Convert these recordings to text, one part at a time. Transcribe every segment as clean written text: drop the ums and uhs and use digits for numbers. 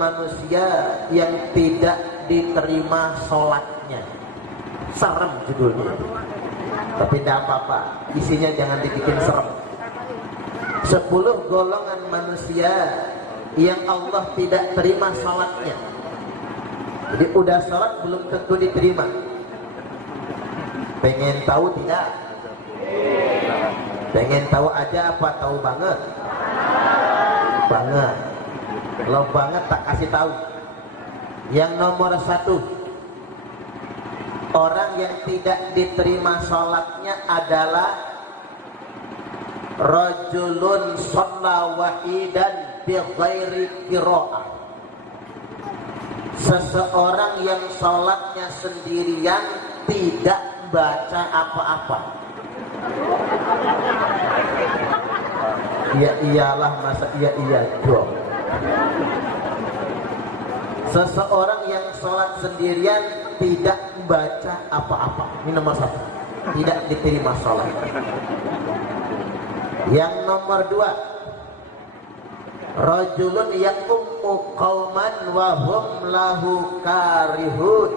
manusia yang tidak diterima sholatnya. Serem judulnya, tapi tidak apa-apa, isinya jangan dibikin serem. 10 golongan manusia yang Allah tidak terima sholatnya. Jadi udah sholat belum tentu diterima. Pengen tahu tidak? Pengen tahu aja apa tahu banget? Banget. Kalau banget tak kasih tahu. Yang nomor 1, orang yang tidak diterima sholatnya adalah rajulun shalla wahidan bi ghairi qiraah. Seseorang yang sholatnya sendirian tidak baca apa-apa. Ya iyalah, masa iya dong. Seseorang yang sholat sendirian tidak baca apa-apa. Ini nomor 1, tidak diterima sholat. Yang nomor 2, rajulun yaqummu qauman wa hum lahu karihun.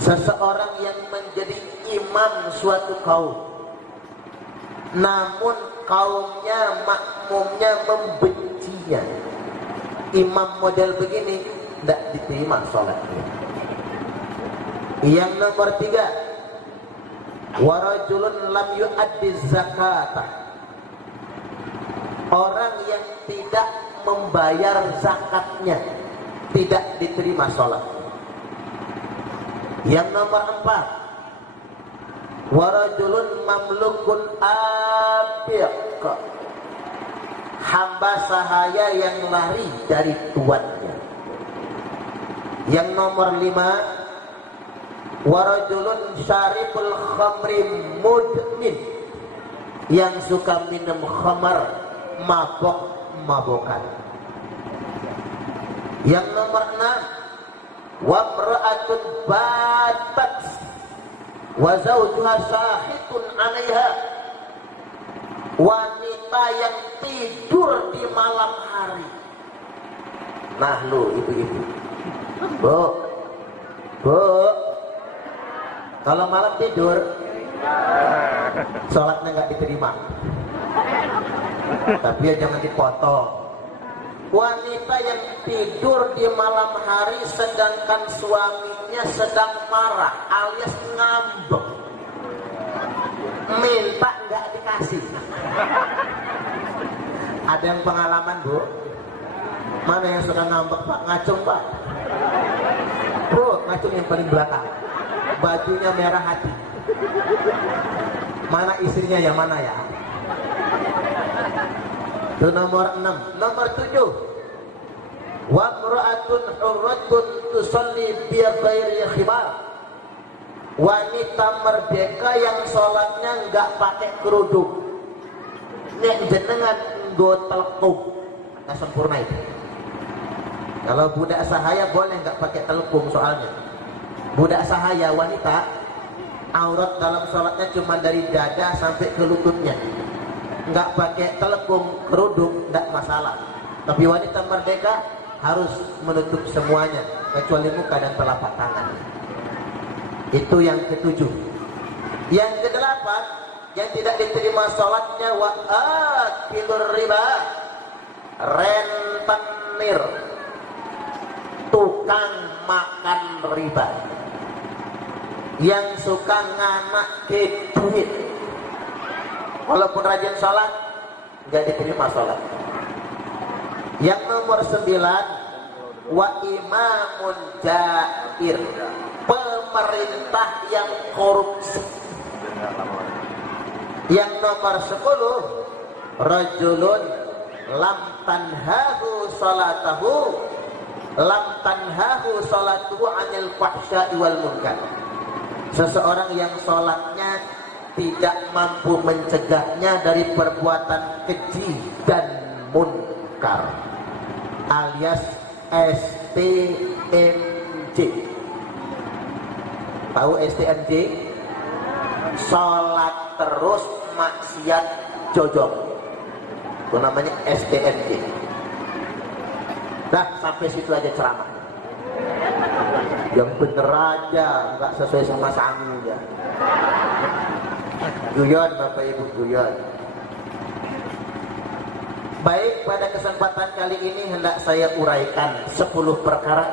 Seseorang yang menjadi imam suatu kaum, namun kaumnya, makmumnya membencinya. Imam model begini tidak diterima sholatnya. Yang nomor 3, warajulun lam yu'addi zakata. Orang yang tidak membayar zakatnya tidak diterima sholat. Yang nomor 4, warajulun mamlukun abiq. Hamba sahaya yang lari dari tuannya. Yang nomor 5, warajulun syaribul khamri mudmin. Yang suka minum khamar, mabok-mabokan. Yang nomor 6, wamra'atun batat wa zawjuha syahidun 'alaiha. Wanita yang tidur di malam hari. Nah lu ibu-ibu, Bu, kalau malam tidur sholatnya nggak diterima. Tapi ya jangan dipotong. Wanita yang tidur di malam hari sedangkan suaminya sedang marah alias ngambek, minta nggak dikasih. Ada yang pengalaman, Bu? Mana yang suka ngambek, Pak? Ngacung, Pak? Bu, ngacung yang paling belakang, bajunya merah hati. Mana istrinya, yang mana ya? Itu nomor 6. Nomor 7, wa imra'atun hurratun tusalli bi ghairi khimar. Wanita merdeka yang sholatnya nggak pakai kerudung. Nek jenengan nggo telekung, nggak sempurna itu. Kalau budak sahaya boleh nggak pakai telekung, soalnya budak sahaya wanita aurat dalam sholatnya cuma dari dada sampai ke lututnya. Nggak pakai telekung, kerudung, nggak masalah. Tapi wanita merdeka harus menutup semuanya kecuali muka dan telapak tangan. Itu yang ke-7. Yang ke-8, yang tidak diterima sholatnya, wa akilur riba, rentenir, tukang makan riba, yang suka nganak ke duit. Walaupun rajin sholat, nggak diterima sholat. Yang nomor 9, wa imamun jair, pemerintah yang korupsi. Yang nomor 10, rajulun lam tanhahu salatuhu anil fahsya'i wal munkar. Seseorang yang sholatnya tidak mampu mencegahnya dari perbuatan keji dan munkar, alias STMJ. Tahu STMJ? Sholat terus maksiat jojong. Itu namanya STMJ. Dah sampai situ aja ceramah. Yang bener aja, nggak sesuai sama sangunya. Guyon Bapak Ibu, guyon. Baik, pada kesempatan kali ini hendak saya uraikan 10 perkara.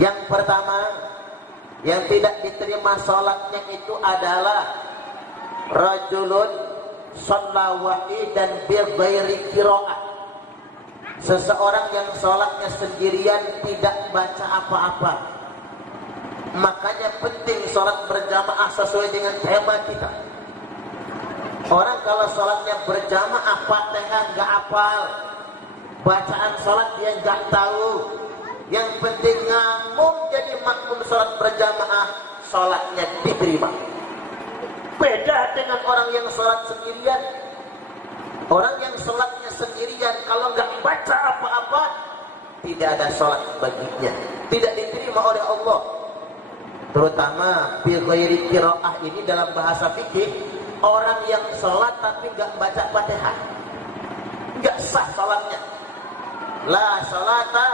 Yang pertama, yang tidak diterima sholatnya itu adalah rajulun shalla wahidan bi ghairi qiraah. Seseorang yang sholatnya sendirian tidak baca apa-apa. Makanya penting sholat berjamaah sesuai dengan tema kita. Orang kalau sholatnya berjamaah Fatihah nggak hafal, bacaan sholat dia nggak tahu. Yang penting ngamum jadi makmum sholat berjamaah, sholatnya diterima. Beda dengan orang yang sholat sendirian. Orang yang sholatnya sendirian kalau nggak baca apa-apa, tidak ada sholat baginya, tidak diterima oleh Allah. Terutama bi ghairi qiraah ini dalam bahasa fikih, orang yang sholat tapi nggak baca Fatihah, nggak sah sholatnya. La sholata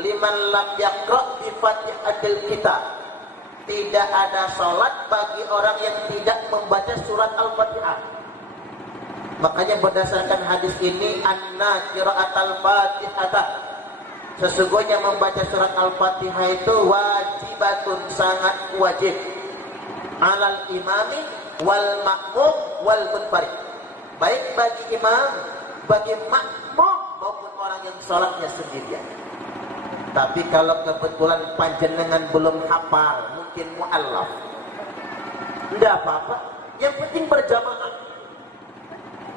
liman lam yaqra bi Fatihatil kitab. Tidak ada sholat bagi orang yang tidak membaca surat Al-Fatihah. Makanya berdasarkan hadis ini, anna qiraatal Fatihah, sesungguhnya membaca surat Al-Fatihah itu wajibatun, sangat wajib, alal imami wal makmum wal munfarid, baik bagi imam, bagi makmum maupun orang yang sholatnya sendirian. Tapi kalau kebetulan panjenengan belum hafal, mungkin mu'allaf, tidak apa-apa, yang penting berjamaah.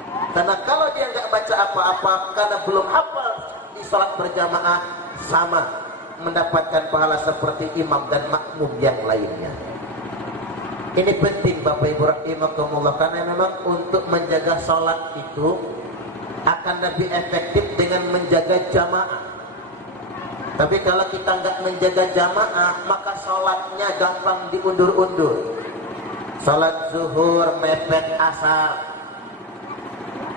Karena kalau dia nggak baca apa-apa karena belum hafal di sholat berjamaah, sama mendapatkan pahala seperti imam dan makmum yang lainnya. Ini penting Bapak Ibu rahimakumullah, karena memang untuk menjaga sholat itu akan lebih efektif dengan menjaga jamaah. Tapi kalau kita nggak menjaga jamaah, maka sholatnya gampang diundur-undur. Sholat zuhur mepet asar,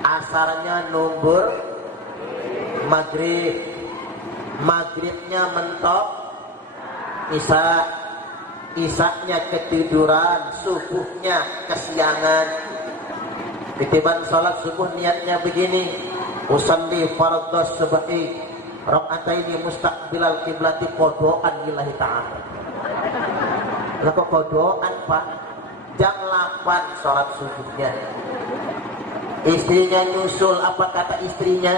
asarnya numbur maghrib, maghribnya mentok isya, isyanya ketiduran, subuhnya kesiangan. Ketiban sholat subuh niatnya begini, usalli fardhu subhi raka'ataini mustaqbilal qiblati qadaan lillahi ta'ala. Lah kok qadaan Pak? Jam 8 sholat subuhnya. Istrinya nyusul, apa kata istrinya?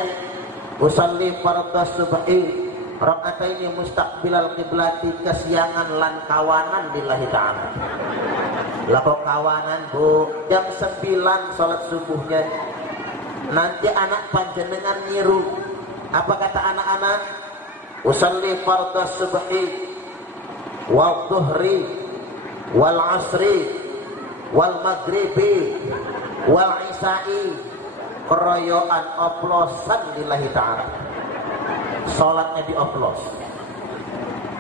Usalli fardhu subhi raka'ataini mustaqbilal qiblati, kesiangan lan kawanan lillahi ta'ala. Lah kok kawanan Bu? Jam 9 sholat subuhnya. Nanti anak panjenengan niru. Apa kata anak-anak? Usalli fardhu subhi wal dhuhri wal asri wal maghribi wal isya'i, keroyokan oplosan lillahi ta'ala. Sholatnya dioplos.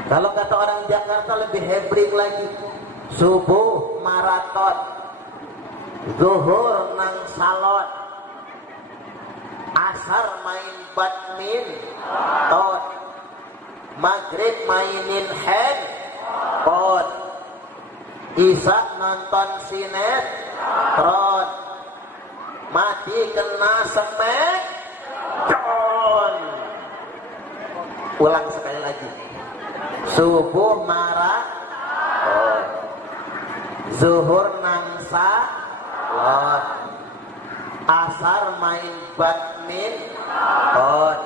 Kalau kata orang Jakarta lebih hebring lagi, subuh maraton, zuhur nang salon, asar main badminton, maghrib mainin handphone, isya nonton sinetron, mati kena smackdown. Ulang sekali lagi, subuh maraton, zuhur nang salon, asar main badminton,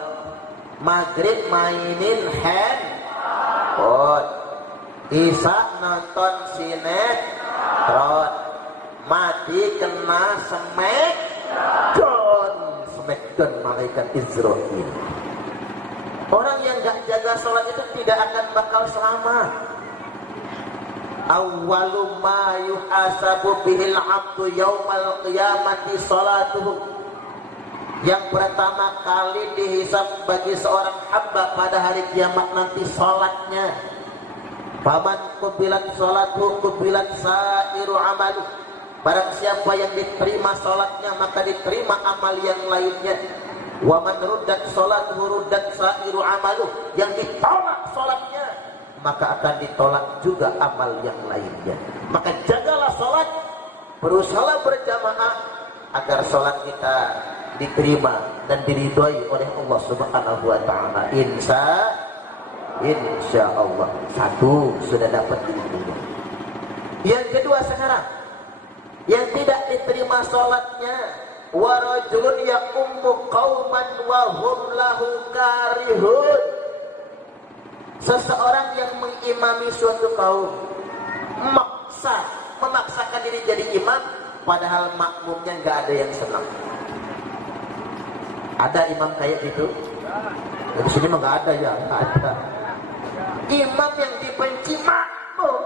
maghrib mainin handphone, isya nonton sinetron, mati kena smackdown. Smackdown malaikat Israel. Orang yang gak jaga sholat itu tidak akan bakal selamat. Awwalu ma yuhasabu bihil abdu yaumal qiyamati sholatuhu. Yang pertama kali dihisab bagi seorang hamba pada hari kiamat nanti sholatnya. Faman qubilat sholatuhu qubilat sairu amalu. Barang siapa yang diterima sholatnya, maka diterima amal yang lainnya. Wa man ruddat salatuhu ruddat sa'iru amaluh. Yang ditolak salatnya, maka akan ditolak juga amal yang lainnya. Maka jagalah salat, berusaha berjamaah agar salat kita diterima dan diridhoi oleh Allah Subhanahu wa taala. Insya Allah. Satu sudah dapat diterima. Yang kedua sekarang, yang tidak diterima salatnya, wa rajulun yaqummu qauman wa hum lahu karihun. Seseorang yang mengimami suatu kaum, memaksakan diri jadi imam, padahal makmumnya nggak ada yang senang. Ada imam kayak gitu? Di sini mah nggak ada ya, nggak ada. Imam yang dibenci makmum,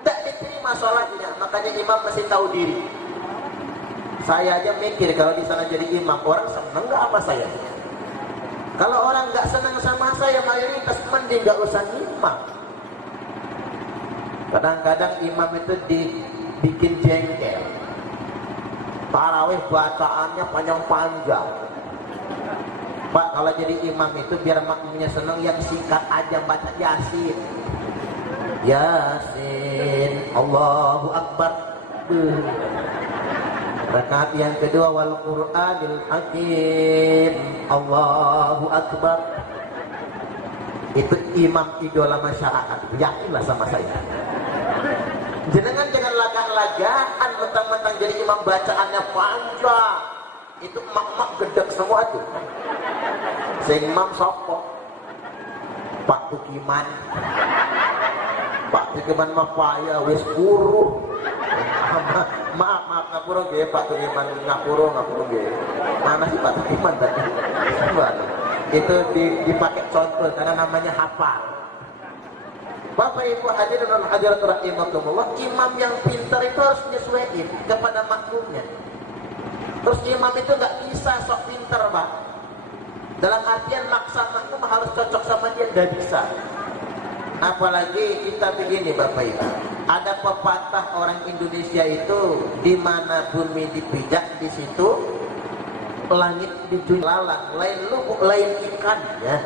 tidak diterima sholatnya. Makanya imam mesti tahu diri. Saya aja mikir kalau di sana jadi imam, orang seneng nggak sama saya? Kalau orang nggak senang sama saya, mayoritas mending nggak usah imam. Kadang-kadang imam itu dibikin jengkel. Tarawih bacaannya panjang-panjang. Pak, kalau jadi imam itu biar makmumnya senang, yang singkat aja, baca Yasin. Yasin, Allahu Akbar. Rakaat yang kedua, wal Qur'anil Hakim, Allahu Akbar. Itu imam idola masyarakat, yakinlah sama saya. Jenengan jangan lagak-lagaan mentang-mentang jadi imam bacaannya panjang. Itu emak-emak gedek semua tuh. Sing imam sopo? Pak Tukiman. Pak Tukiman mah payah wis guru. Maaf ngapura nggih Pak Tukiman, ngapura nggih. Mana sih Pak Tukiman tadi? Itu dipakai contoh karena namanya hafal. Bapak Ibu hadirin dan hadirat rahimakumullah, imam yang pintar itu harus menyesuaikan kepada makmumnya. Terus imam itu nggak bisa sok pintar, Pak. Dalam artian maksa makmum harus cocok sama dia, nggak bisa. Apalagi kita begini Bapak Ibu, ada pepatah orang Indonesia itu, di mana bumi dipijak di situ langit dijulalang, lain lubuk lain ikan ya.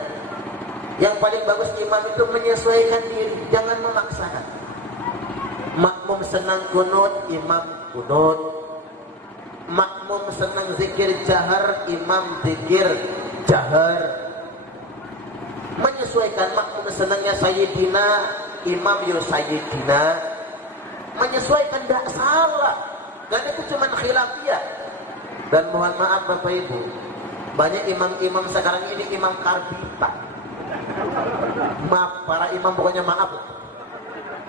Yang paling bagus imam itu menyesuaikan diri, jangan memaksakan. Makmum senang kunut, imam kunut. Makmum senang zikir jahar, imam zikir jahar. Menyesuaikan, makmum senangnya sayyidina, imam yo sayyidina. Menyesuaikan, tidak salah. Dan itu cuma khilafiyah. Dan mohon maaf Bapak Ibu, banyak imam-imam sekarang ini imam karbitan. Maaf, para imam pokoknya maaf.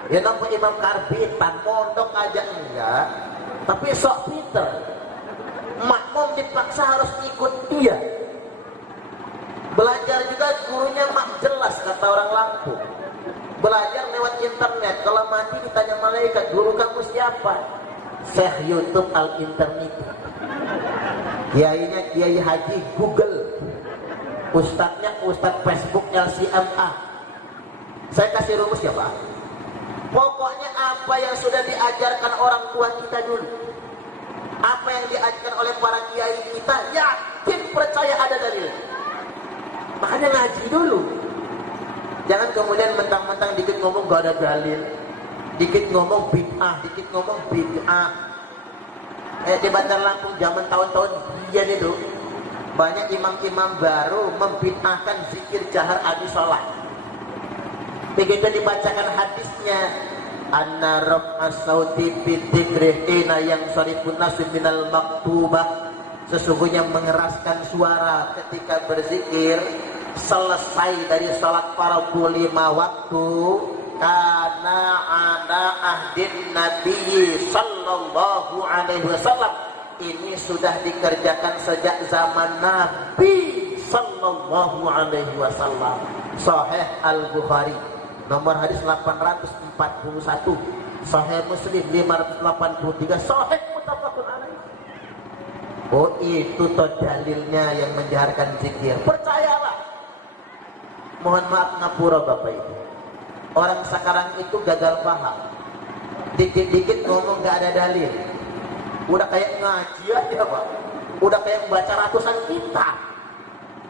Ya nampak imam karbitan, mondok aja enggak, tapi sok pinter. Makmum dipaksa harus ikut dia. Belajar juga gurunya mak jelas, kata orang Lampung. Belajar lewat internet, kalau mati ditanya malaikat, guru kamu siapa? Syekh YouTube al-internet. Kiainya Kiai Haji Google. Ustadznya Ustadz Facebook LCMA. Saya kasih rumus ya Pak. Pokoknya apa yang sudah diajarkan orang tua kita dulu, apa yang diajarkan oleh para kiai kita, yakin percaya ada dalil. Makanya ngaji dulu. Jangan kemudian mentang-mentang dikit ngomong gak ada dalil, dikit ngomong bid'ah, dikit ngomong bid'ah. Di Bandar Lampung zaman tahun-tahun biyen itu banyak imam-imam baru membid'ahkan zikir jahar abis sholat. Begitu dibacakan hadisnya, anna raf'as sauti bidzikri hina yang sharifun nasu minal maktubah, sesungguhnya mengeraskan suara ketika berzikir selesai dari sholat fardu 5 waktu, karena ada ahdin Nabi sallallahu alaihi wasallam, ini sudah dikerjakan sejak zaman Nabi sallallahu alaihi wasallam. Sahih Al-Bukhari nomor hadis 841, Sahih Muslim 583, Sahih muttafaqun alaih. Oh, itu toh dalilnya yang menjaharkan zikir. Percayalah. Mohon maaf ngapura Bapak Ibu, orang sekarang itu gagal paham. Dikit-dikit ngomong gak ada dalil, udah kayak ngaji aja Pak, udah kayak baca ratusan kitab.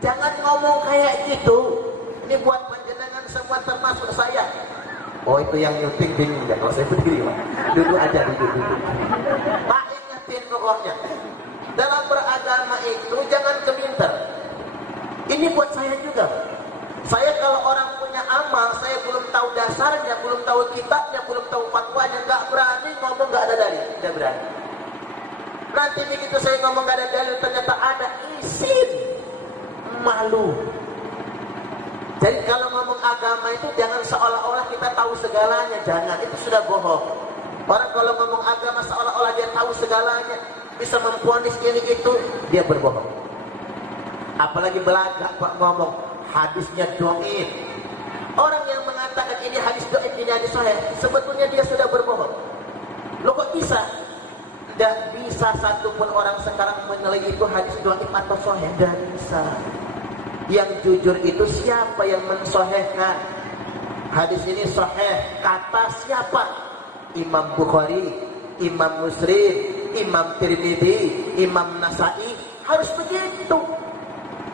Jangan ngomong kayak gitu. Ini buat panjenengan semua termasuk saya. Oh itu yang nyuting bingung ya. Kalau saya berdiri Pak. Duduk aja duduk. Pak ingetin pokoknya. Dalam beragama itu jangan keminter. Ini buat saya juga. Saya kalau orang punya amal, saya belum tahu dasarnya, belum tahu kitabnya, belum tahu fatwanya, nggak berani ngomong nggak ada dalil, tidak berani. Nanti begitu saya ngomong nggak ada dalil, ternyata ada, isin, malu. Jadi kalau ngomong agama itu jangan seolah-olah kita tahu segalanya, jangan, itu sudah bohong. Orang kalau ngomong agama seolah-olah dia tahu segalanya, bisa memvonis ini itu, dia berbohong. Apalagi belagak Pak ngomong hadisnya dhaif. Orang yang mengatakan ini hadis dhaif, ini hadis sahih, sebetulnya dia sudah berbohong. Loh kok bisa? Tidak bisa satupun orang sekarang menilai itu hadis dhaif atau sahih, tidak bisa. Yang jujur itu siapa yang mensahihkan? Hadis ini sahih, kata siapa? Imam Bukhari, Imam Muslim, Imam Tirmidzi, Imam Nasai, harus begitu.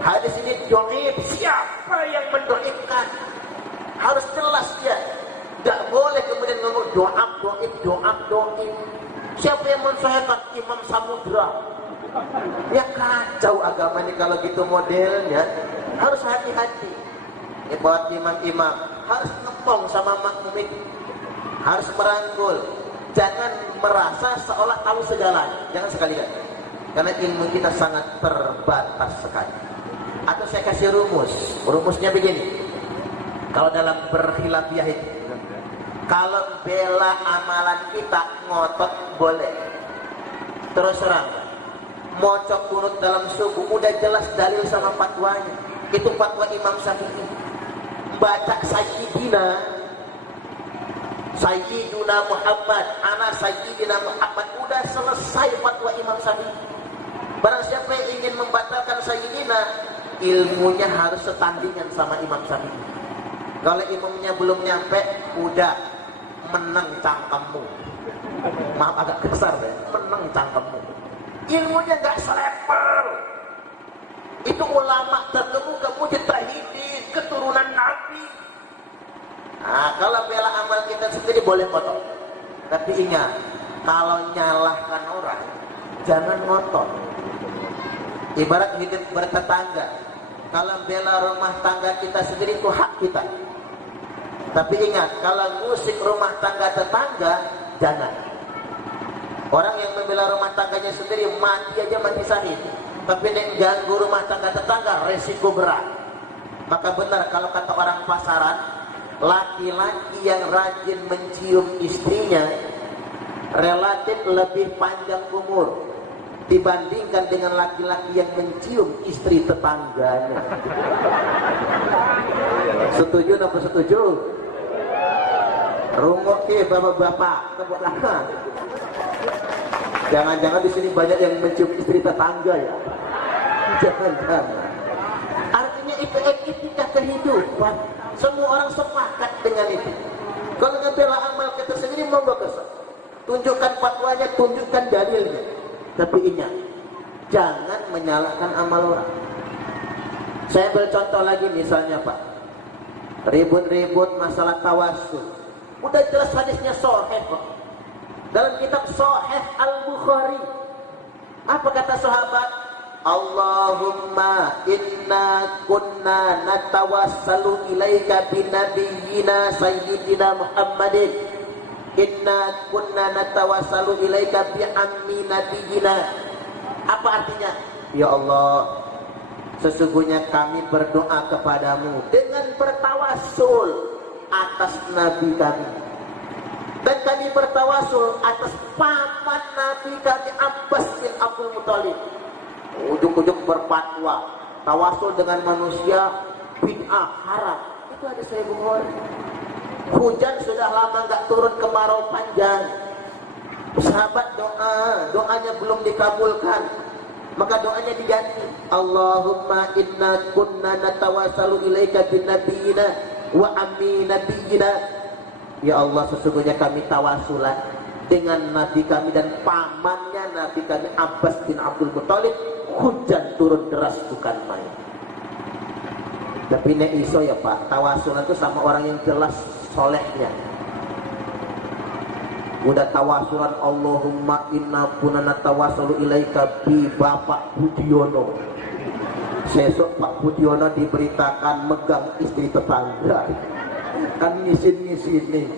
Hadis ini dhaif, siapa yang mendoifkan? Harus jelas dia. Tidak boleh kemudian ngomong dhaif. Siapa yang mensahihkan? Imam Samudra. Ya kacau agama ini kalau gitu modelnya. Harus hati-hati. Ya, buat imam-imam harus ngepong sama makmum, harus merangkul. Jangan merasa seolah tahu segalanya. Jangan sekali-kali. Karena ilmu kita sangat terbatas sekali. Atau saya kasih rumus. Rumusnya begini. Kalau dalam berkhilafiyah itu, kalau bela amalan kita ngotot boleh. Terus terang, mocok kunut dalam subuh udah jelas dalil sama fatwanya. Itu fatwa Imam Syafi'i. Baca Sayyiduna Muhammad, ana Sayyidina Muhammad, udah selesai fatwa Imam Syafi'i. Barang siapa yang ingin membatalkan Sayyidina, ilmunya harus setandingan sama Imam Syafi'i. Kalau ilmunya belum nyampe, udah menang cangkemmu. Maaf agak kasar ya, menang cangkemmu. Ilmunya nggak selevel. Itu ulama terkemuka mujtahidin, keturunan Nabi. Nah, kalau bela amal kita sendiri boleh kotor. Tapi ingat, kalau nyalahkan orang, jangan ngotot. Ibarat hidup bertetangga. Kalau bela rumah tangga kita sendiri itu hak kita. Tapi ingat, kalau musik rumah tangga tetangga, jangan. Orang yang membela rumah tangganya sendiri mati aja mati syahid. Tapi nek ganggu rumah tangga tetangga, resiko berat. Maka benar kalau kata orang pasaran, laki-laki yang rajin mencium istrinya relatif lebih panjang umur dibandingkan dengan laki-laki yang mencium istri tetangganya. Setuju atau setuju? Rungok ke bapak-bapak, tepuk tangan. Jangan-jangan di sini banyak yang mencium istri tetangga ya? Jangan-jangan. Artinya itu etika kehidupan. Semua orang sepakat dengan itu. Kalau ngebela amal kita sendiri mau kesal. Tunjukkan fatwanya, tunjukkan dalilnya. Tapi ingat, jangan menyalahkan amal orang. Saya bercontoh lagi misalnya Pak, ribut-ribut masalah tawassul. Udah jelas hadisnya sahih Pak. Dalam kitab Sahih Al-Bukhari, apa kata sahabat? Allahumma inna kunna natawassalu ilaika binabiyyina sayyidina Muhammadin. Inna kunna natawassalu ilaika bi ammi nabiyyina. Apa artinya? Ya Allah, sesungguhnya kami berdoa kepadamu dengan bertawassul atas nabi kami. Dan kami bertawassul atas paman nabi kami Abbas bin Abdul Muthalib. Ujung-ujung berfatwa tawassul dengan manusia bid'ah, haram. Itu ada Sahih Bukhari. Hujan sudah lama nggak turun, kemarau panjang. Sahabat doanya belum dikabulkan. Maka doanya diganti. Allahumma inna kunna natawassalu ilaika bin nabiyina wa ammi nabiyina. Ya Allah, sesungguhnya kami tawasulan dengan nabi kami dan pamannya nabi kami Abbas bin Abdul Muthalib. Hujan turun deras bukan main. Tapi nek iso ya Pak, tawasulan itu sama orang yang jelas solehnya. Udah tawasulan Allahumma inna kunana tawasalu ilaika bi Bapak Budiono. Sesok Pak Budiono diberitakan megang istri tetangga. Kan ngisin nih.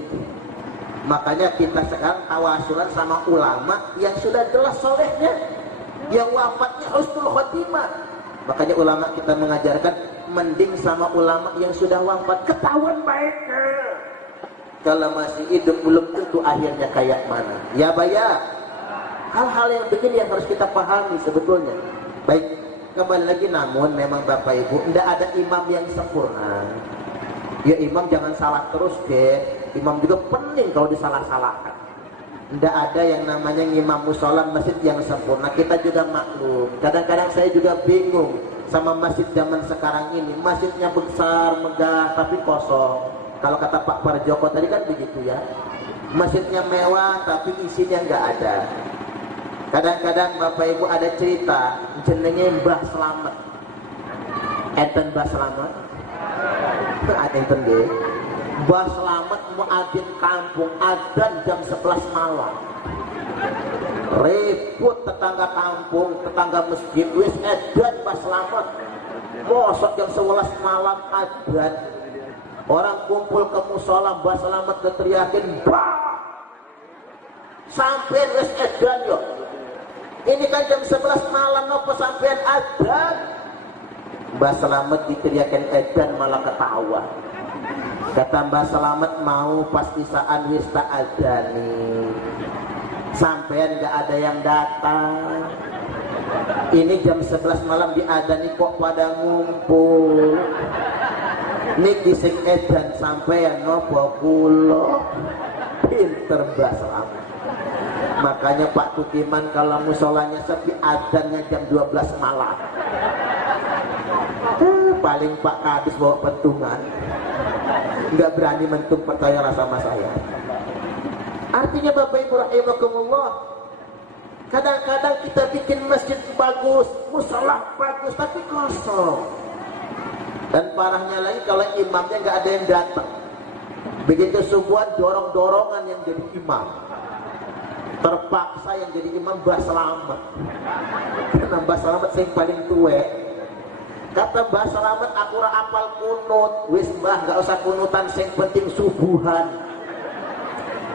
Makanya kita sekarang tawasulan sama ulama yang sudah jelas solehnya, yang wafatnya husnul khotimah. Makanya ulama kita mengajarkan mending sama ulama yang sudah wafat, ketahuan baiknya. Kalau masih hidup belum tentu akhirnya kayak mana. Ya Baya, hal-hal yang begini yang harus kita pahami sebetulnya. Baik, kembali lagi, namun memang Bapak Ibu tidak ada imam yang sempurna. Ya imam jangan salah terus ke. Imam juga penting kalau disalah-salahkan. Tidak ada yang namanya imam musola masjid yang sempurna. Kita juga maklum. Kadang-kadang saya juga bingung sama masjid zaman sekarang ini. Masjidnya besar, megah, tapi kosong. Kalau kata Pak Parjoko tadi kan begitu ya. Masjidnya mewah, tapi isinya nggak ada. Kadang-kadang Bapak Ibu ada cerita jenenge Mbah Slamet. Enten Mbah Slamet. Enten deh. Mbah Slamet muadzin kampung adzan jam 11 malam. Ribut tetangga kampung, tetangga masjid, wis edan Mbah Slamet. Mosok jam 11 malam adzan. Orang kumpul ke musola, Mbah Slamet keteriakin, bah! Sampai wis edan yo. Ini kan jam 11 malam nopo sampean adzan. Mbah Slamet diteriakin edan malah ketawa. Kata Mbah Slamet mau pastisaan wis tak adzani. Sampean gak ada yang datang. Ini jam 11 malam diadzani kok pada ngumpul. Niki sing edan sampean nopo kula. Pinter Mbah Slamet. Makanya Pak Tukiman kalau musolanya sepi adzannya jam 12 malam. Paling Pak Kadis bawa pentungan. Nggak berani mentung, percayalah sama saya. Artinya Bapak Ibu rahimakumullah, kadang-kadang kita bikin masjid bagus, musola bagus, tapi kosong. Dan parahnya lagi kalau imamnya nggak ada yang datang. Begitu subuhan dorong-dorongan yang jadi imam. Terpaksa yang jadi imam Mbah Slamet. Karena Mbah Slamet yang paling tua. Kata Mbah Slamet, aku ora apal kunut. Wis Mbah, gak usah kunutan, sing penting subuhan.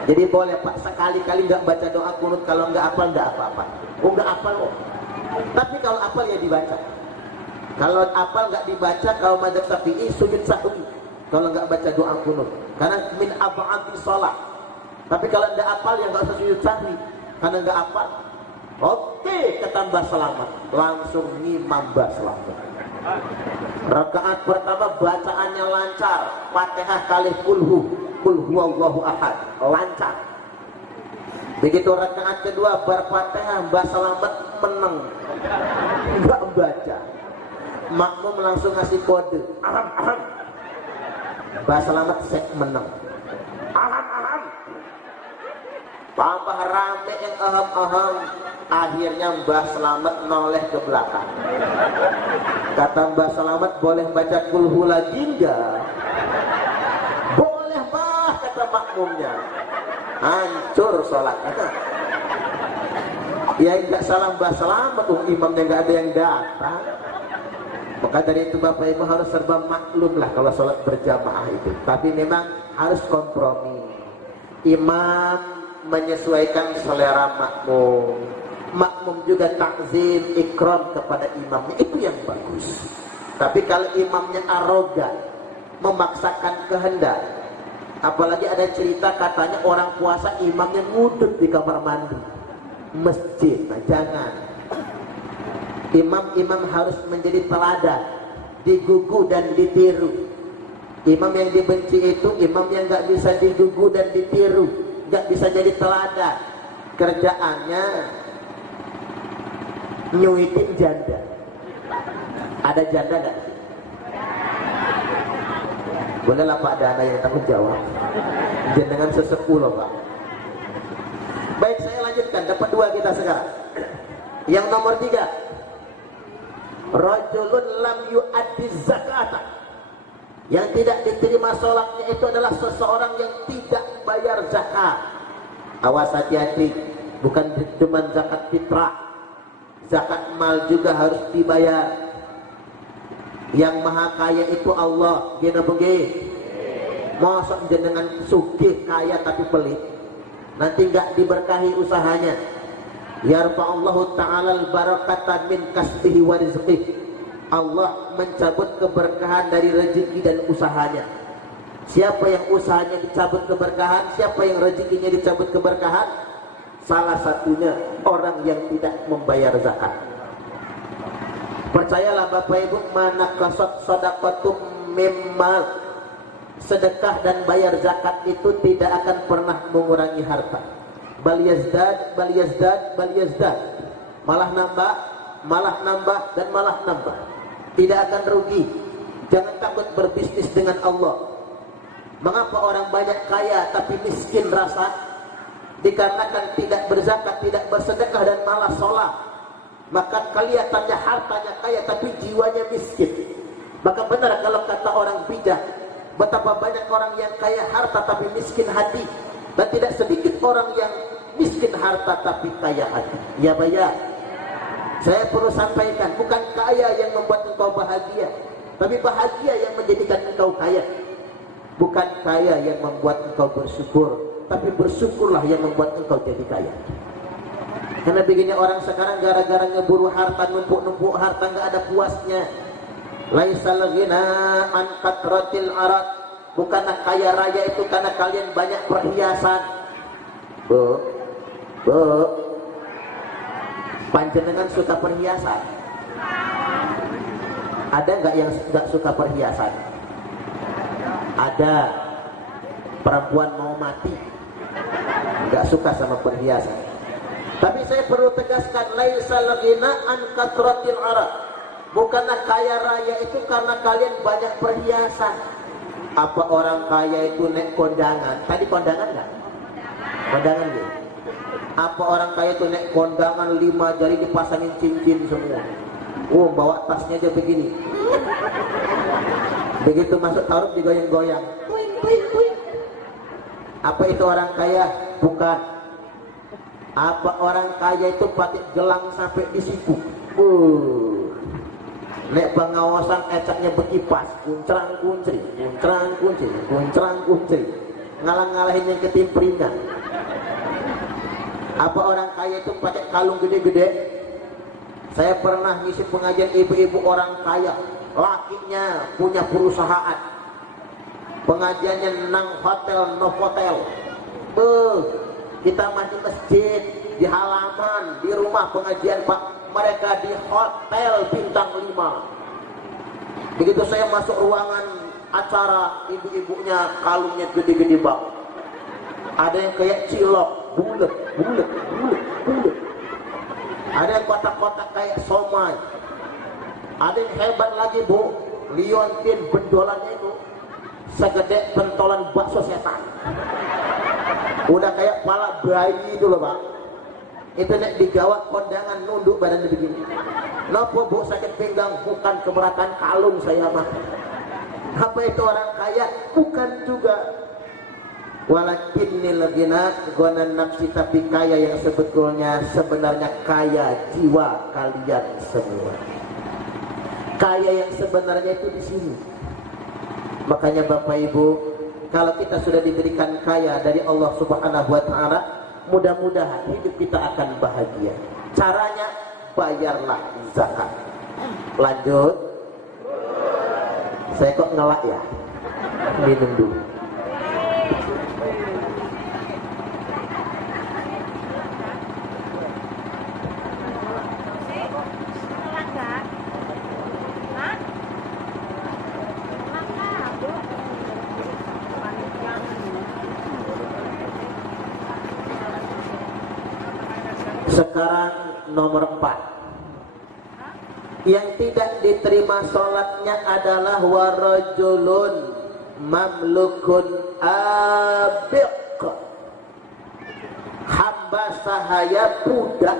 Jadi boleh Pak, sekali-kali gak baca doa kunut. Kalau gak apal gak apa-apa. Oh gak apal kok. Tapi kalau apal ya dibaca. Kalau apal gak dibaca, kalau madzhab Syafi'i sujud sahwi. Kalau gak baca doa kunut, karena min ab'adi shalah. Tapi kalau gak apal ya gak usah sujud sahwi. Karena gak apal. Oke, kata Mbah Slamet, langsung ngimam Mbah Slamet. Rakaat pertama bacaannya lancar, Fatihah kali kul huwallahu ahad, lancar. Begitu rakaat kedua berfatihah, Mbah Slamet menang, enggak baca. Makmum langsung ngasih kode, aham. Mbah Slamet sek menang, aham. Tambah rame yang aham. Akhirnya Mbah Slamet noleh ke belakang. Kata Mbah Slamet, boleh baca kulhu lagi enggak? Boleh Mbah, kata makmumnya. Hancur sholatnya. Ya enggak salah Mbah Slamet, imamnya enggak ada yang datang. Maka dari itu Bapak Ibu harus serba maklum lah kalau sholat berjamaah itu. Tapi memang harus kompromi. Imam menyesuaikan selera makmum. Makmum juga takzim, ikram kepada imamnya, itu yang bagus. Tapi kalau imamnya arogan, memaksakan kehendak, apalagi ada cerita katanya orang puasa imamnya ngudut di kamar mandi masjid. Nah jangan. Imam harus menjadi teladan, digugu dan ditiru. Imam yang dibenci itu imam yang gak bisa digugu dan ditiru, gak bisa jadi teladan. Kerjaannya nyuitin janda. Ada janda nggak? Boleh lah Pak, ada anak yang tanggung jawab. Jenengan sesepuh loh Pak. Baik, saya lanjutkan. Dapat 2 kita sekarang. Yang nomor 3, rajulun lam yu'addi zakata. Yang tidak diterima sholatnya itu adalah seseorang yang tidak bayar zakat. Awas, hati-hati, bukan cuma zakat fitrah, zakat mal juga harus dibayar. Yang maha kaya itu Allah. Gina pergi mosok jenengan sugih kaya tapi pelit, nanti enggak diberkahi usahanya. Yarfa'allahu ta'ala al-barakata min kasbihi wa rizqihi. Allah mencabut keberkahan dari rezeki dan usahanya. Siapa yang usahanya dicabut keberkahan, siapa yang rezekinya dicabut keberkahan? Salah satunya orang yang tidak membayar zakat. Percayalah Bapak Ibu, mana kasat sadaqatum mimmal, sedekah dan bayar zakat itu tidak akan pernah mengurangi harta. Bal yazdad, bal yazdad, bal yazdad. Malah nambah, malah nambah, dan malah nambah. Tidak akan rugi. Jangan takut berbisnis dengan Allah. Mengapa orang banyak kaya tapi miskin rasa? Dikarenakan tidak berzakat, tidak bersedekah, dan malah sholat. Maka kelihatannya hartanya kaya tapi jiwanya miskin. Maka benar kalau kata orang bijak, betapa banyak orang yang kaya harta tapi miskin hati, dan tidak sedikit orang yang miskin harta tapi kaya hati. Ya bayar. Saya perlu sampaikan, bukan kaya yang membuat engkau bahagia, tapi bahagia yang menjadikan engkau kaya. Bukan kaya yang membuat engkau bersyukur, tapi bersyukurlah yang membuat engkau jadi kaya. Karena begini orang sekarang gara-gara ngeburu harta, numpuk-numpuk harta, nggak ada puasnya. Laisal ghina an katratil arad. Bukanlah kaya raya itu karena kalian banyak perhiasan. Bu, panjenengan suka perhiasan? Ada nggak yang nggak suka perhiasan? Ada. Perempuan mau mati nggak suka sama perhiasan. Tapi saya perlu tegaskan, laisal ghina an katratil arad. Bukanlah kaya raya itu karena kalian banyak perhiasan. Apa orang kaya itu naik kondangan? Tadi kondangan nggak? Kondangan ya? Apa orang kaya itu naik kondangan 5 jari dipasangin cincin semua? Oh, bawa tasnya aja begini. Begitu masuk taruh digoyang-goyang. Apa itu orang kaya? Bukan. Apa orang kaya itu pakai gelang sampai di siku? Nek pengawasan ecaknya berkipas, kuncrang kuncri, kuncrang kuncri, kuncrang kuncri, ngalah-ngalahin yang ketimpringan. Apa orang kaya itu pakai kalung gede-gede? Saya pernah ngisi pengajian ibu-ibu orang kaya, lakinya punya perusahaan, pengajiannya nang hotel Novotel. Kita mandi masjid di halaman, di rumah pengajian Pak. Mereka di hotel bintang 5. Begitu saya masuk ruangan acara, ibu-ibunya kalungnya gede-gede bang. Ada yang kayak cilok, bulet, bulet, bulet, bulet. Ada yang kotak-kotak kayak somai. Ada yang hebat lagi bu, liontin bendolannya itu segede pentolan bakso setan. Udah kayak pala bayi itu loh bang. Itu nek digawak kondangan nunduk badan begini. Napa bu sakit pinggang? Bukan keberatan kalung saya mah. Apa itu orang kaya? Bukan juga. Walakinnil ghina ghanan nafsi, tapi kaya yang sebetulnya sebenarnya kaya jiwa kalian semua. Kaya yang sebenarnya itu di sini. Makanya Bapak Ibu, kalau kita sudah diberikan kaya dari Allah Subhanahu wa taala, mudah-mudahan hidup kita akan bahagia. Caranya bayarlah zakat. Lanjut. Saya kok ngelak ya? Minum dulu. Sekarang nomor 4. Yang tidak diterima sholatnya adalah warajulun mamlukun abiq, hamba sahaya budak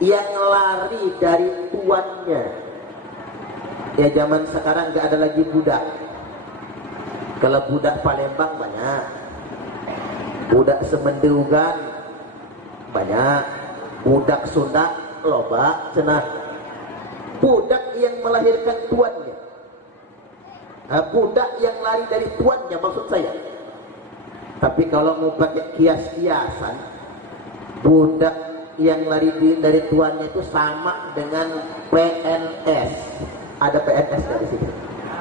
yang lari dari tuannya. Ya zaman sekarang gak ada lagi budak, Kalau budak Palembang banyak, budak Semendugan banyak, budak Sunda loba cenah. Budak yang melahirkan tuannya, budak yang lari dari tuannya maksud saya. Tapi kalau mau pakai kias-kiasan, budak yang lari dari tuannya itu sama dengan PNS. Ada PNS dari sini,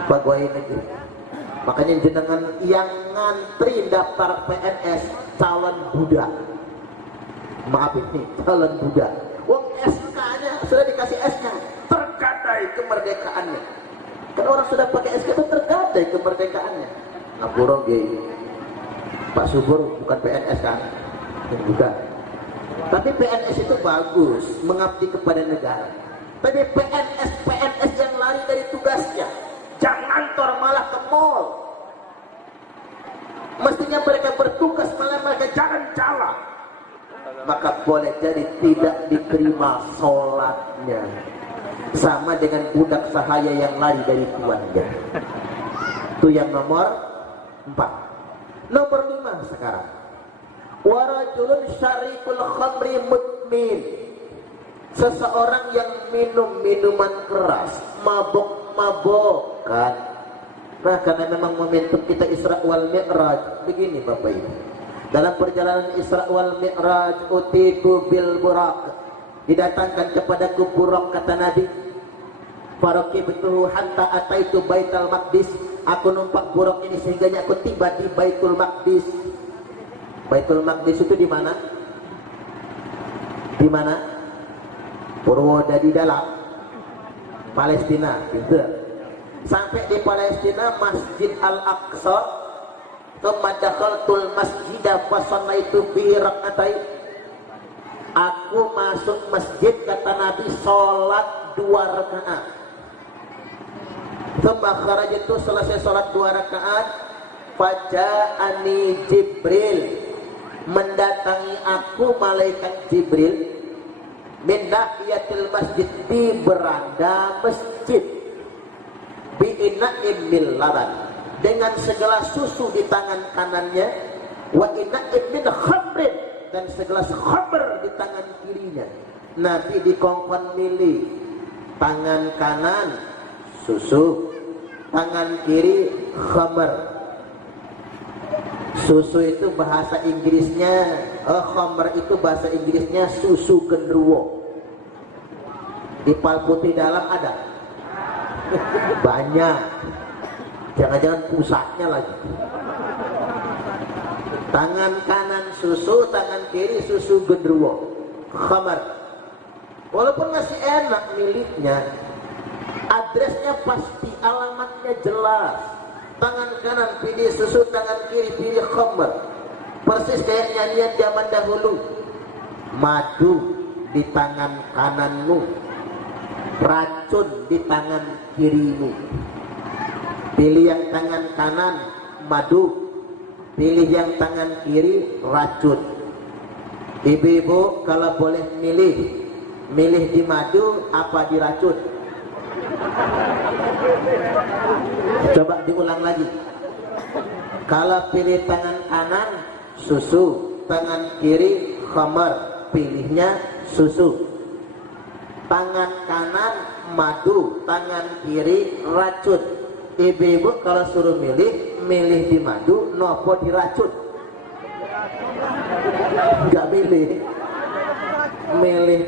pegawai negeri. Makanya jenengan yang ngantri daftar PNS calon budak. Maaf ini calon budak. Wong SK-nya sudah dikasih S-nya, tergadai kemerdekaannya. Kan orang sudah pakai SK itu tergadai kemerdekaannya. Ngapura gini. Pak Subur bukan PNS kan? Bukan. Tapi PNS itu bagus, mengabdi kepada negara. Tapi PNS yang lari dari tugasnya, jangan ngantor malah ke mall. Mestinya mereka bertugas malah mereka jalan-jalan. Maka boleh jadi tidak diterima sholatnya. Sama dengan budak sahaya yang lari dari tuannya. Itu yang nomor 4. Nomor 5 sekarang. Warajulun syaribul khamri mudmin. Seseorang yang minum minuman keras, mabok-mabokan. Nah, karena memang momentum kita Isra wal Mi'raj. Begini Bapak Ibu, dalam perjalanan Isra wal Mi'raj, utiku bil buraq, didatangkan kepadaku buraq, kata Nabi. Faraqibtuhu hatta ataitu Baitul Maqdis. Aku numpak buraq ini sehingga aku tiba di Baitul Maqdis. Baitul Maqdis itu di mana? Di mana? Purwodadi dalam Palestina, gitu. Sampai di Palestina, Masjid Al-Aqsa. Tsumma dakhaltul masjida fa shallaitu bihi rak'atain. Aku masuk masjid, kata Nabi, sholat 2 rakaat. Tsumma kharajtu, selesai sholat 2 rakaat, faja'ani Jibril, mendatangi aku malaikat Jibril, min nahiyatil masjid, di beranda masjid, bi ina'im min laban, dengan segelas susu di tangan kanannya, wa ina'im min khamrin, dan segelas khamr di tangan kirinya. Nabi dikongkon milih, tangan kanan susu, tangan kiri khamr. Susu itu bahasa Inggrisnya, khamr itu bahasa Inggrisnya susu genderuwo. Di pal putih dalam ada banyak, jangan-jangan pusatnya lagi. Tangan kanan susu, tangan kiri susu genderuwo, khamr. Walaupun masih enak miliknya, adresnya pasti, alamatnya jelas. Tangan kanan pilih susu, tangan kiri pilih khamr. Persis kayak nyanyian zaman dahulu. Madu di tangan kananmu, racun di tangan kirimu. Pilih yang tangan kanan madu, pilih yang tangan kiri racun. Ibu-ibu kalau boleh milih di madu apa di racun? Coba diulang lagi. Kalau pilih tangan kanan susu, tangan kiri khamr, pilihnya susu. Tangan kanan madu, tangan kiri racun. Ibu-ibu kalau suruh milih di madu nopo di racun? Enggak milih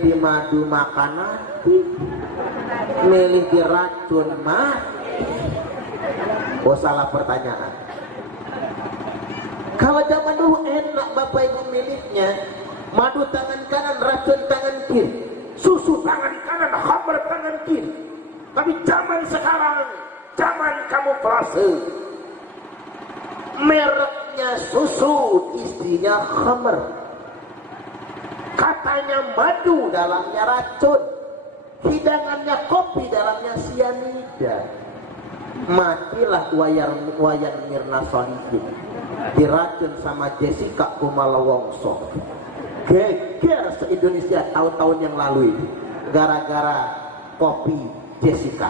di madu makanan, milih di racun mati. Oh, salah pertanyaan. Kalau zaman dulu enak Bapak Ibu milihnya, madu tangan kanan, racun tangan kiri, susu tangan kanan, khamr tangan kiri. Tapi zaman sekarang, zaman kamuflase, mereknya susu, isinya khamr. Katanya madu, dalamnya racun. Hidangannya kopi, dalamnya sianida. Matilah wayan Mirna Solihin, diracun sama Jessica Kumala Wongso. Geger se-Indonesia tahun-tahun yang lalu ini, gara-gara kopi Jessica.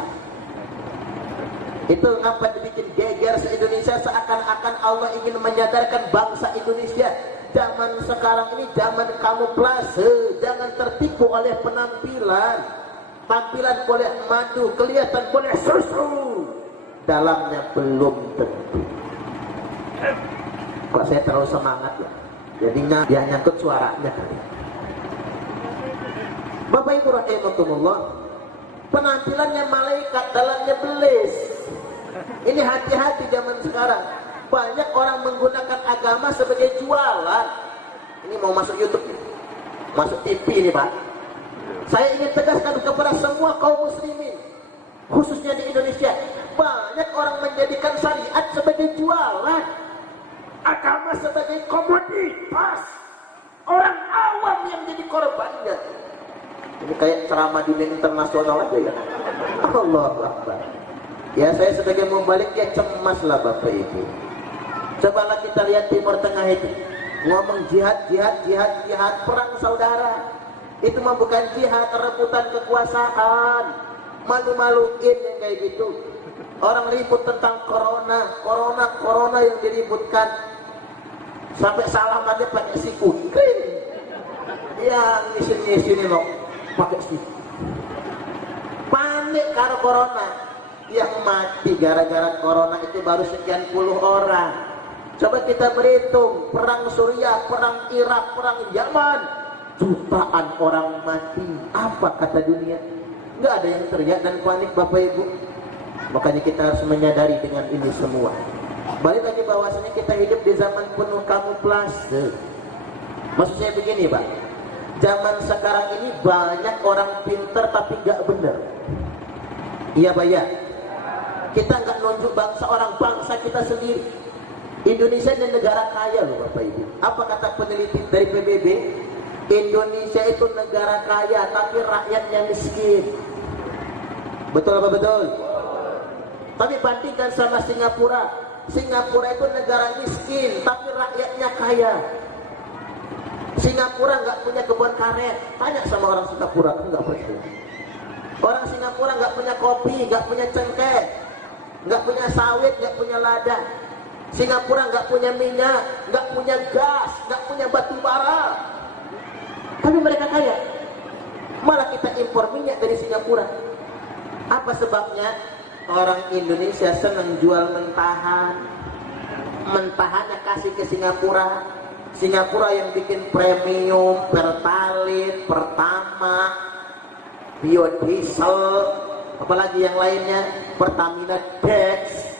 Itu ngapa dibikin geger se-Indonesia, seakan-akan Allah ingin menyadarkan bangsa Indonesia. Zaman sekarang ini zaman kamuflase, jangan tertipu oleh penampilan. Tampilan boleh madu, kelihatan boleh susu, dalamnya belum tentu. Kok saya terlalu semangat ya? Jadinya dia nyangkut suaranya kali. Bapak Ibu rahimakumullah, penampilannya malaikat, dalamnya belis. Ini hati-hati zaman sekarang. Banyak orang menggunakan agama sebagai jualan. Ini mau masuk YouTube nih, masuk TV nih Pak. Saya ingin tegaskan kepada semua kaum muslimin, khususnya di Indonesia, banyak orang menjadikan syariat sebagai jualan, agama sebagai komoditas. Orang awam yang jadi korbannya. Ini kayak ceramah dunia internasional aja ya. Allahu Akbar. Ya, saya sebagai membalik ya cemas lah Bapak Ibu. Cobalah kita lihat Timur Tengah itu, ngomong jihad, perang saudara. Itu mah bukan jihad, rebutan kekuasaan. Malu-maluin yang kayak gitu. Orang ribut tentang corona yang diributkan. Sampai salamannya pakai siku. Yang ngisi-ngisi loh pakai siku. Panik karena corona. Yang mati gara-gara corona itu baru sekian puluh orang. Coba kita berhitung, perang Suriah, perang Irak, perang Yaman, jutaan orang mati. Apa kata dunia? Nggak ada yang teriak dan panik Bapak Ibu. Makanya kita harus menyadari dengan ini semua. Balik lagi bahwasanya kita hidup di zaman penuh kamuflase. Maksud saya begini Pak, zaman sekarang ini banyak orang pinter tapi nggak benar. Iya Pak ya. Kita nggak nunjuk bangsa kita sendiri. Indonesia ini negara kaya loh Bapak Ibu. Apa kata peneliti dari PBB? Indonesia itu negara kaya tapi rakyatnya miskin. Betul apa betul? Tapi bandingkan sama Singapura. Singapura itu negara miskin tapi rakyatnya kaya. Singapura nggak punya kebun karet. Tanya sama orang Singapura, nggak percaya. Orang Singapura nggak punya kopi, nggak punya cengkeh, nggak punya sawit, nggak punya lada. Singapura nggak punya minyak, nggak punya gas, nggak punya batu bara. Tapi mereka kaya. Malah kita impor minyak dari Singapura. Apa sebabnya? Orang Indonesia senang jual mentahan. Mentahannya kasih ke Singapura. Singapura yang bikin premium, Pertalite, Pertamax, biodiesel, apalagi yang lainnya, Pertamina Dex,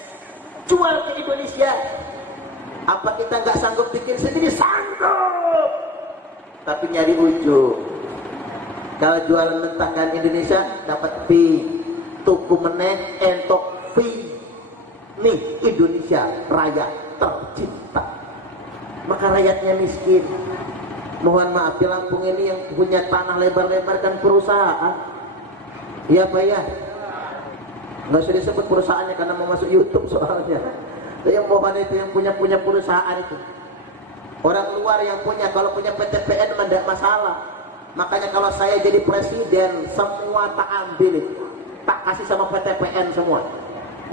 jual ke Indonesia. Apa kita nggak sanggup bikin sendiri? Sanggup, tapi nyari ujung. Kalau jual mentahkan Indonesia dapat fee, tuku meneh entok fee. Nih Indonesia raya tercinta, maka rakyatnya miskin. Mohon maaf, di Lampung ini yang punya tanah lebar-lebar kan perusahaan. Iya Pak ya. Nggak usah disebut perusahaannya karena mau masuk YouTube soalnya. Yang mohon itu yang punya perusahaan itu. Orang luar yang punya, kalau punya PTPN tidak masalah. Makanya kalau saya jadi presiden, semua tak ambil itu, tak kasih sama PTPN semua.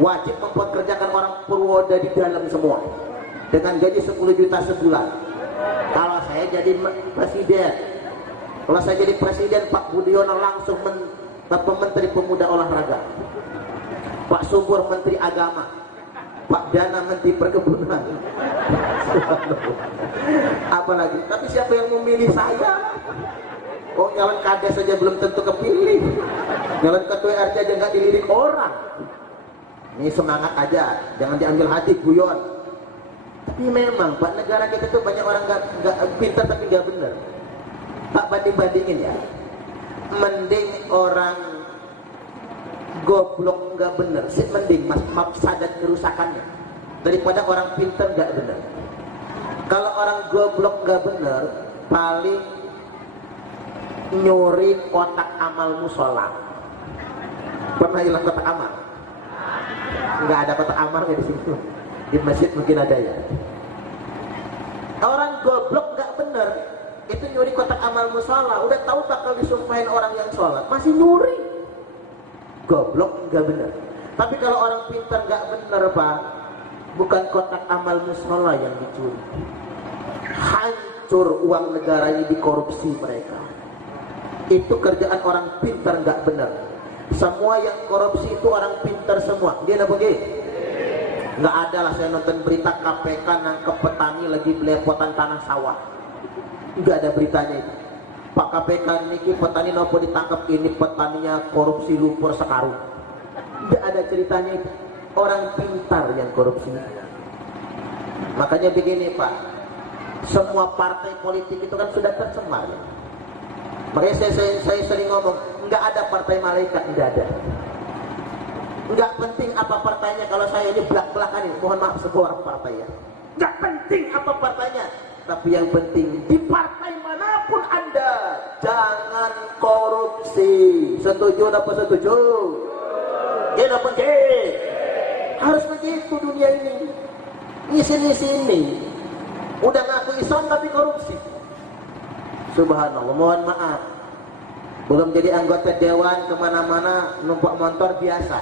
Wajib mempekerjakan orang Purwoda di dalam semua dengan gaji 10 juta sebulan. Kalau saya jadi presiden, kalau saya jadi presiden, Pak Budiono langsung Bapak Menteri Pemuda Olahraga, Pak Subur Menteri Agama, Pak Dana Menteri Perkebunan. Apalagi, tapi siapa yang memilih saya? Oh, nyalon kades saja belum tentu kepilih. Nyalon ketua RT aja nggak dilirik orang. Ini semangat aja, jangan diambil hati guyon. Tapi memang Pak, negara kita tuh banyak orang nggak pintar tapi nggak benar. Pak, bandingin ya, mending orang goblok nggak benar sih, mending mafsadat kerusakannya daripada orang pintar nggak benar. Kalau orang goblok nggak benar, paling nyuri kotak amal musola. Pernah hilang kotak amal? Nggak ada kotak amalnya di situ. Di masjid mungkin ada ya. Orang goblok nggak bener itu nyuri kotak amal musola, udah tahu bakal disumpahin orang yang sholat masih nyuri. Goblok nggak bener. Tapi kalau orang pintar nggak bener Pak, bukan kotak amal musola yang dicuri, hancur uang negara ini dikorupsi mereka. Itu kerjaan orang pintar nggak bener. Semua yang korupsi itu orang pintar semua. Dia ada begini? Nggak ada lah saya nonton berita KPK nangkep petani lagi belepotan tanah sawah. Nggak ada beritanya itu. Pak KPK niki petani nopo ditangkap, ini petaninya korupsi lumpur sekarung. Nggak ada ceritanya itu. Orang pintar yang korupsi. Makanya begini Pak, semua partai politik itu kan sudah tercemar ya? Makanya saya sering ngomong, nggak ada partai malaikat, nggak ada. Nggak penting apa partainya, kalau saya ini belak-belakan ini, mohon maaf sebuah partai ya. Nggak penting apa partainya, tapi yang penting di partai manapun Anda jangan korupsi. Setuju apa setuju? Ya dapat harus begitu dunia ini. Sini udah ngaku Islam tapi korupsi. Subhanallah, mohon maaf, belum jadi anggota dewan kemana-mana numpak motor biasa,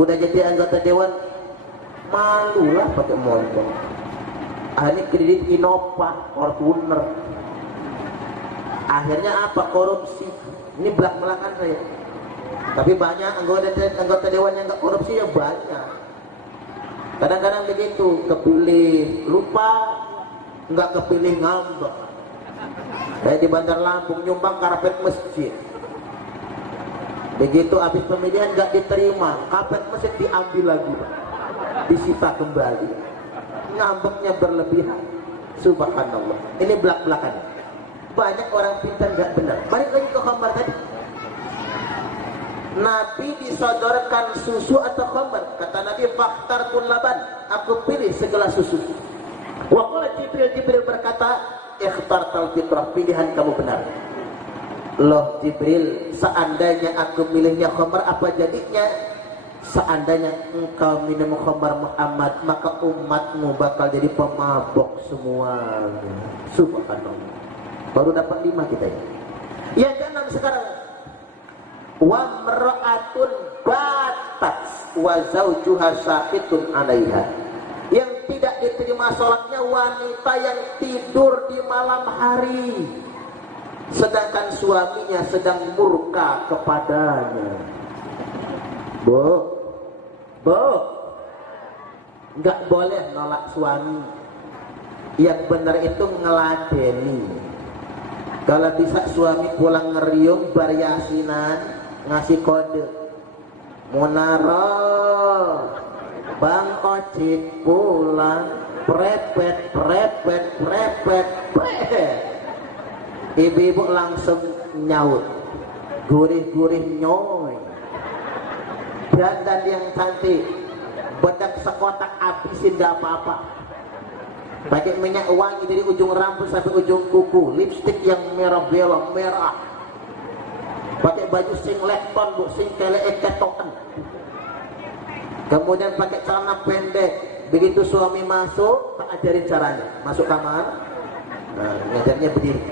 udah jadi anggota dewan malu lah pakai motor. Ini kredit Innova, Fortuner, akhirnya apa? Korupsi. Ini belak-belakan saya. Tapi banyak anggota dewan yang nggak korupsi ya banyak. Kadang-kadang begitu, kepilih lupa, nggak kepilih ngambek. Saya di Bandar Lampung nyumbang karpet masjid. Begitu habis pemilihan nggak diterima, karpet masjid diambil lagi, disita kembali. Ngambeknya berlebihan. Subhanallah. Ini belak-belakan. Banyak orang pintar nggak benar. Balik lagi ke khamar tadi. Nabi disodorkan susu atau khamar. Kata Nabi, fakhtartul laban, aku pilih segelas susu. Wa qala Jibril berkata, ikhtartal fitrah, pilihan kamu benar. Loh Jibril, seandainya aku milihnya khamar apa jadinya? Seandainya engkau minum khamar Muhammad, maka umatmu bakal jadi pemabok semua. Subhanallah. Baru dapat 5 kita ya. Yang keenam sekarang, wa mar'atun batat wa zawjuha saqitun 'alaiha. Yang tidak diterima sholatnya wanita yang tidur di malam hari, sedangkan suaminya sedang murka kepadanya. Bu, nggak boleh nolak suami. Yang benar itu ngeladeni. Kalau bisa suami pulang ngeriung variasinan, ngasih kode, Munaro, Bang Ocit pulang, prepet. Ibu-ibu langsung nyaut, gurih nyoy. Dandan yang cantik, bedak sekotak habisin gak apa-apa. Pakai minyak wangi dari ujung rambut sampai ujung kuku, lipstik yang merah belok merah. Pakai baju singleton bu, singkele eketokan. Kemudian pakai celana pendek. Begitu suami masuk, tak ajarin caranya. Masuk kamar, nah ngajarnya berdiri.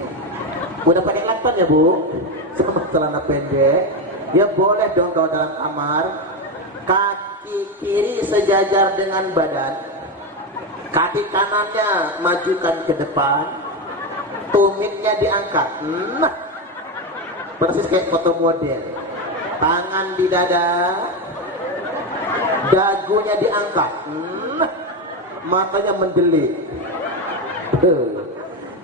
Udah pakai lakban ya bu, sama celana pendek. Ya boleh dong kalau dalam kamar. Kaki kiri sejajar dengan badan, kaki kanannya majukan ke depan, tumitnya diangkat. Nah, persis kayak foto model. Tangan di dada, dagunya diangkat, matanya mendelik.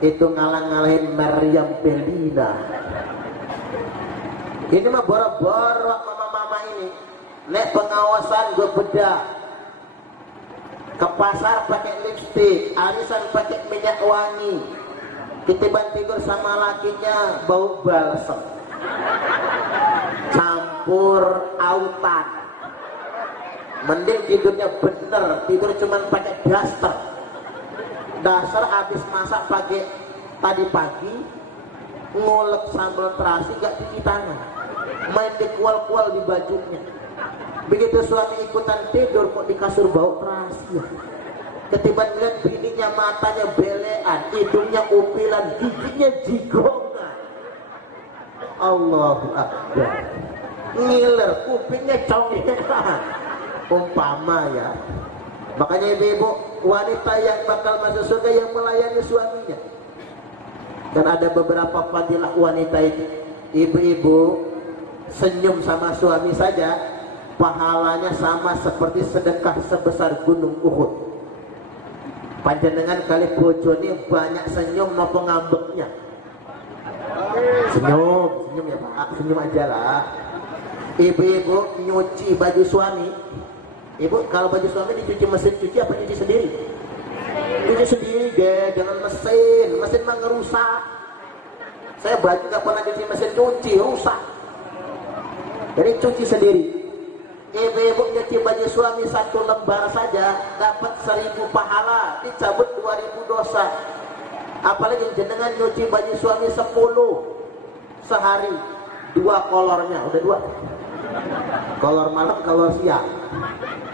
Itu ngalang-ngalahin Maryam Belina. Ini mah boro-boro mama-mama ini. Nek pengawasan gue bedak. Ke pasar pakai lipstik, arisan pakai minyak wangi. Ketiban tidur sama lakinya bau balsem. Campur autan. Mending tidurnya bener, tidur cuman pakai daster. Dasar habis masak pakai tadi pagi, ngulek sambal terasi gak cuci tangan, main dikual-kual di bajunya. Begitu suami ikutan tidur kok di kasur bau terasi. Ketiban lihat bininya matanya belean, hidungnya upilan, giginya jigongan. Allahu Akbar. ngiler, kupingnya congek. Umpama ya. Makanya ibu-ibu, wanita yang bakal masuk surga yang melayani suaminya. Dan ada beberapa fadilah wanita itu. Ibu-ibu senyum sama suami saja, pahalanya sama seperti sedekah sebesar gunung Uhud. Panjenengan kali bojone banyak senyum mau ngambeknya. Senyum ya Pak, senyum aja lah. Ibu-ibu nyuci baju suami. Ibu kalau baju suami dicuci mesin cuci apa cuci sendiri? Cuci sendiri deh, jangan mesin mah ngerusak. Saya baju gak pernah cuci mesin cuci, rusak. Jadi cuci sendiri. Ibu-ibu nyuci baju suami 1 lembar saja dapat 1000 pahala, dicabut 2000 dosa. Apalagi jenengan nyuci baju suami 10 sehari, 2 kolornya, udah 2. Kolor malam, kolor siang.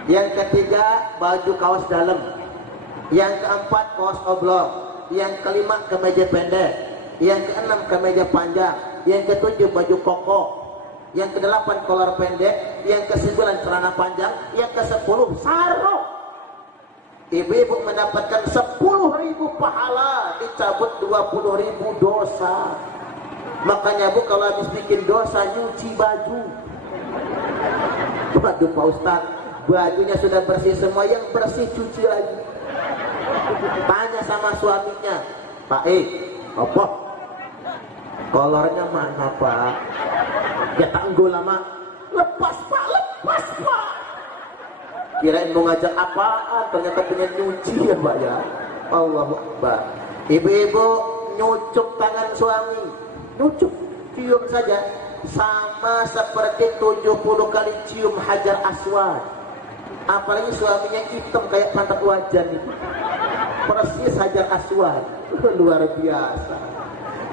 Yang ketiga baju kaos dalam. Yang keempat kaos oblong. Yang kelima kemeja pendek. Yang keenam kemeja panjang. Yang ketujuh baju koko. Yang kedelapan kolor pendek. Yang kesembilan celana panjang. Yang ke-10 sarung. Ibu-ibu mendapatkan 10.000 pahala, dicabut 20.000 dosa. Makanya Bu kalau habis bikin dosa nyuci baju. Waduh Pak Ustaz, bajunya sudah bersih semua, yang bersih cuci lagi. Tanya sama suaminya, Pak apa? Kolornya mana Pak? Ya tanggul lama. Lepas Pak. Kirain mau ngajak apaan, ternyata punya nyuci ya Mbak ya. Allahu Akbar. Ibu-ibu nyucuk tangan suami, nyucuk, cium saja, sama seperti 70 kali cium Hajar Aswad. Apalagi suaminya hitam kayak pantat wajan itu, persis Hajar Aswad. Luar biasa.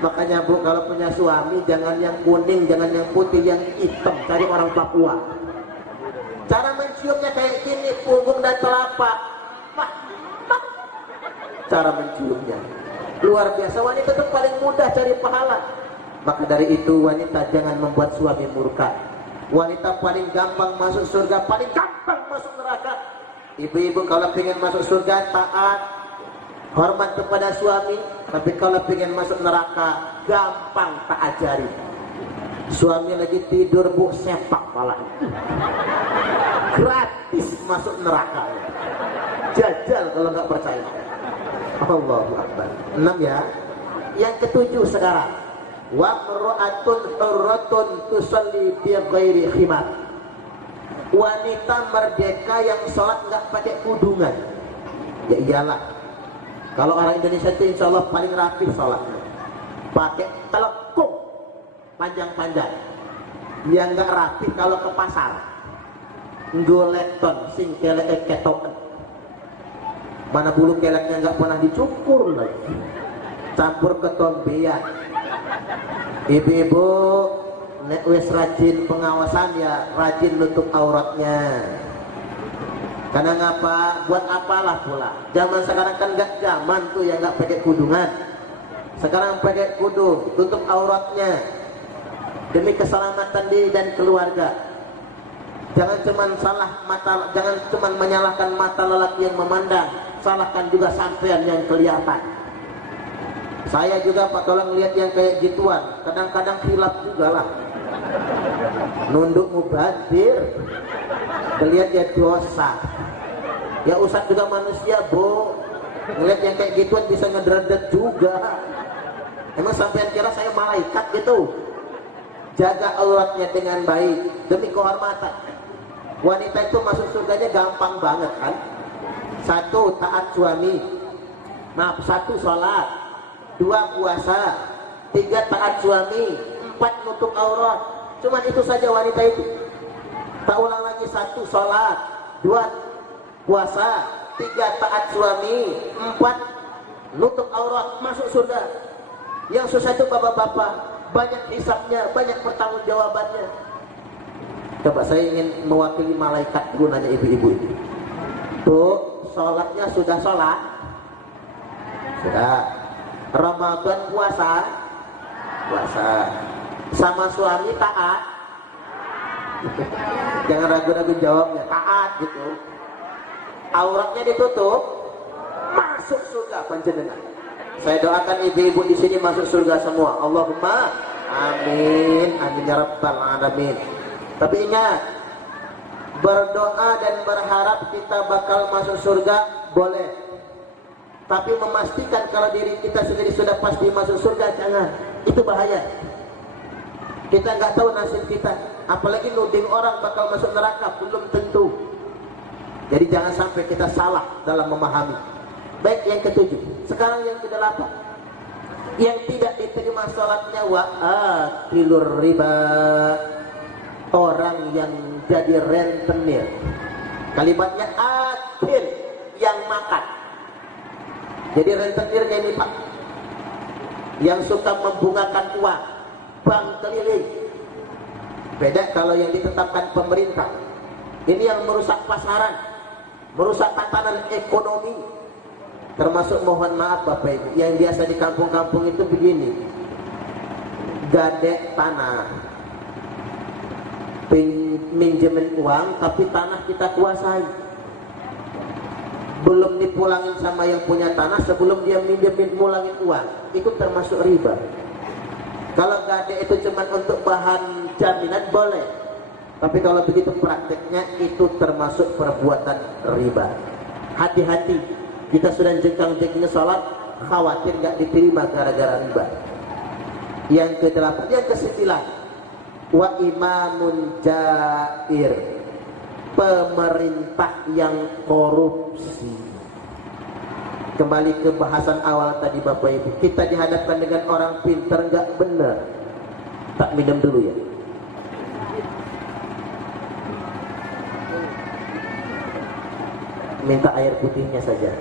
Makanya Bu kalau punya suami jangan yang kuning, jangan yang putih, yang hitam, cari orang Papua. Cara menciumnya kayak gini, punggung dan telapak. Cara menciumnya luar biasa. Wanita itu paling mudah cari pahala. Maka dari itu wanita jangan membuat suami murka. Wanita paling gampang masuk surga, paling gampang masuk neraka. Ibu-ibu kalau pengen masuk surga taat, hormat kepada suami. Tapi kalau pengen masuk neraka, gampang tak ajari. Suami lagi tidur Bu, sepak pala, gratis masuk neraka. Jajal kalau nggak percaya. Allahu Akbar. 6 ya. Yang ke-7 sekarang, wa mar'atun hurratun tusalli bi ghairi khimar. Wanita merdeka yang sholat nggak pakai kudungan. Ya iyalah, kalau orang Indonesia itu insya Allah paling rapi sholatnya, pakai telekung panjang-panjang. Yang nggak rapi kalau ke pasar goleton sing kelek ketokan, mana bulu keleknya nggak pernah dicukur lagi, campur ketombean. Ibu-ibu nek wis rajin pengawasan ya rajin nutup auratnya. Karena ngapa? Buat apalah pula. Zaman sekarang kan nggak zaman tuh yang nggak pakai kudungan. Sekarang pakai kudung, tutup auratnya demi keselamatan diri dan keluarga. Jangan cuma menyalahkan mata lelaki yang memandang, salahkan juga sampean yang kelihatan. Saya juga Pak tolong lihat yang kayak gituan, kadang-kadang hilap juga lah. Nunduk mubadir, lihat ya dosa. Ya Ustaz juga manusia Bu, ngeliat yang kayak gituan bisa ngedredet juga. Emang sampean kira saya malaikat gitu? Jaga auratnya dengan baik demi kehormatan. Wanita itu masuk surganya gampang banget kan? 1 taat suami, 1 sholat, 2 puasa, 3 taat suami, 4 nutup aurat. Cuman itu saja wanita itu. Tak ulang lagi, 1 sholat, 2 puasa, 3 taat suami, 4 nutup aurat, masuk surga. Yang susah itu bapak-bapak, banyak hisapnya, banyak pertanggungjawabannya. Coba saya ingin mewakili malaikat dulu nanya ibu-ibu ini. Tuh, sholatnya sudah sholat? Sudah. Ramadan puasa? Puasa. Sama suami taat? Jangan ragu-ragu jawabnya, taat gitu. Auratnya ditutup, masuk surga panjenengan. Saya doakan ibu-ibu di sini masuk surga semua. Allahumma amin, amin ya rabbal alamin. Tapi ingat, berdoa dan berharap kita bakal masuk surga boleh. Tapi memastikan kalau diri kita sendiri sudah pasti masuk surga jangan. Itu bahaya. Kita nggak tahu nasib kita. Apalagi nuding orang bakal masuk neraka, belum tentu. Jadi jangan sampai kita salah dalam memahami. Baik, yang ketujuh. Sekarang yang kedelapan. Yang tidak diterima sholatnya akilur riba. Orang yang jadi rentenir. Kalimatnya akil, yang makan. Jadi rentenirnya ini Pak, yang suka membungakan uang, bank keliling. Beda kalau yang ditetapkan pemerintah. Ini yang merusak pasaran, merusak tatanan ekonomi. Termasuk mohon maaf Bapak Ibu, yang biasa di kampung-kampung itu begini, gadek tanah, minjemin uang tapi tanah kita kuasai, belum dipulangin sama yang punya tanah sebelum dia minjemin mulangin uang, itu termasuk riba. Kalau gadek itu cuma untuk bahan jaminan boleh, tapi kalau begitu prakteknya itu termasuk perbuatan riba. Hati-hati, kita sudah jengkang-jengkingnya sholat, khawatir gak diterima gara-gara riba. Yang ke-8, yang ke-9, wa imamun jair, pemerintah yang korupsi. Kembali ke bahasan awal tadi Bapak Ibu, kita dihadapkan dengan orang pintar nggak benar. Tak minum dulu ya. Minta air putihnya saja.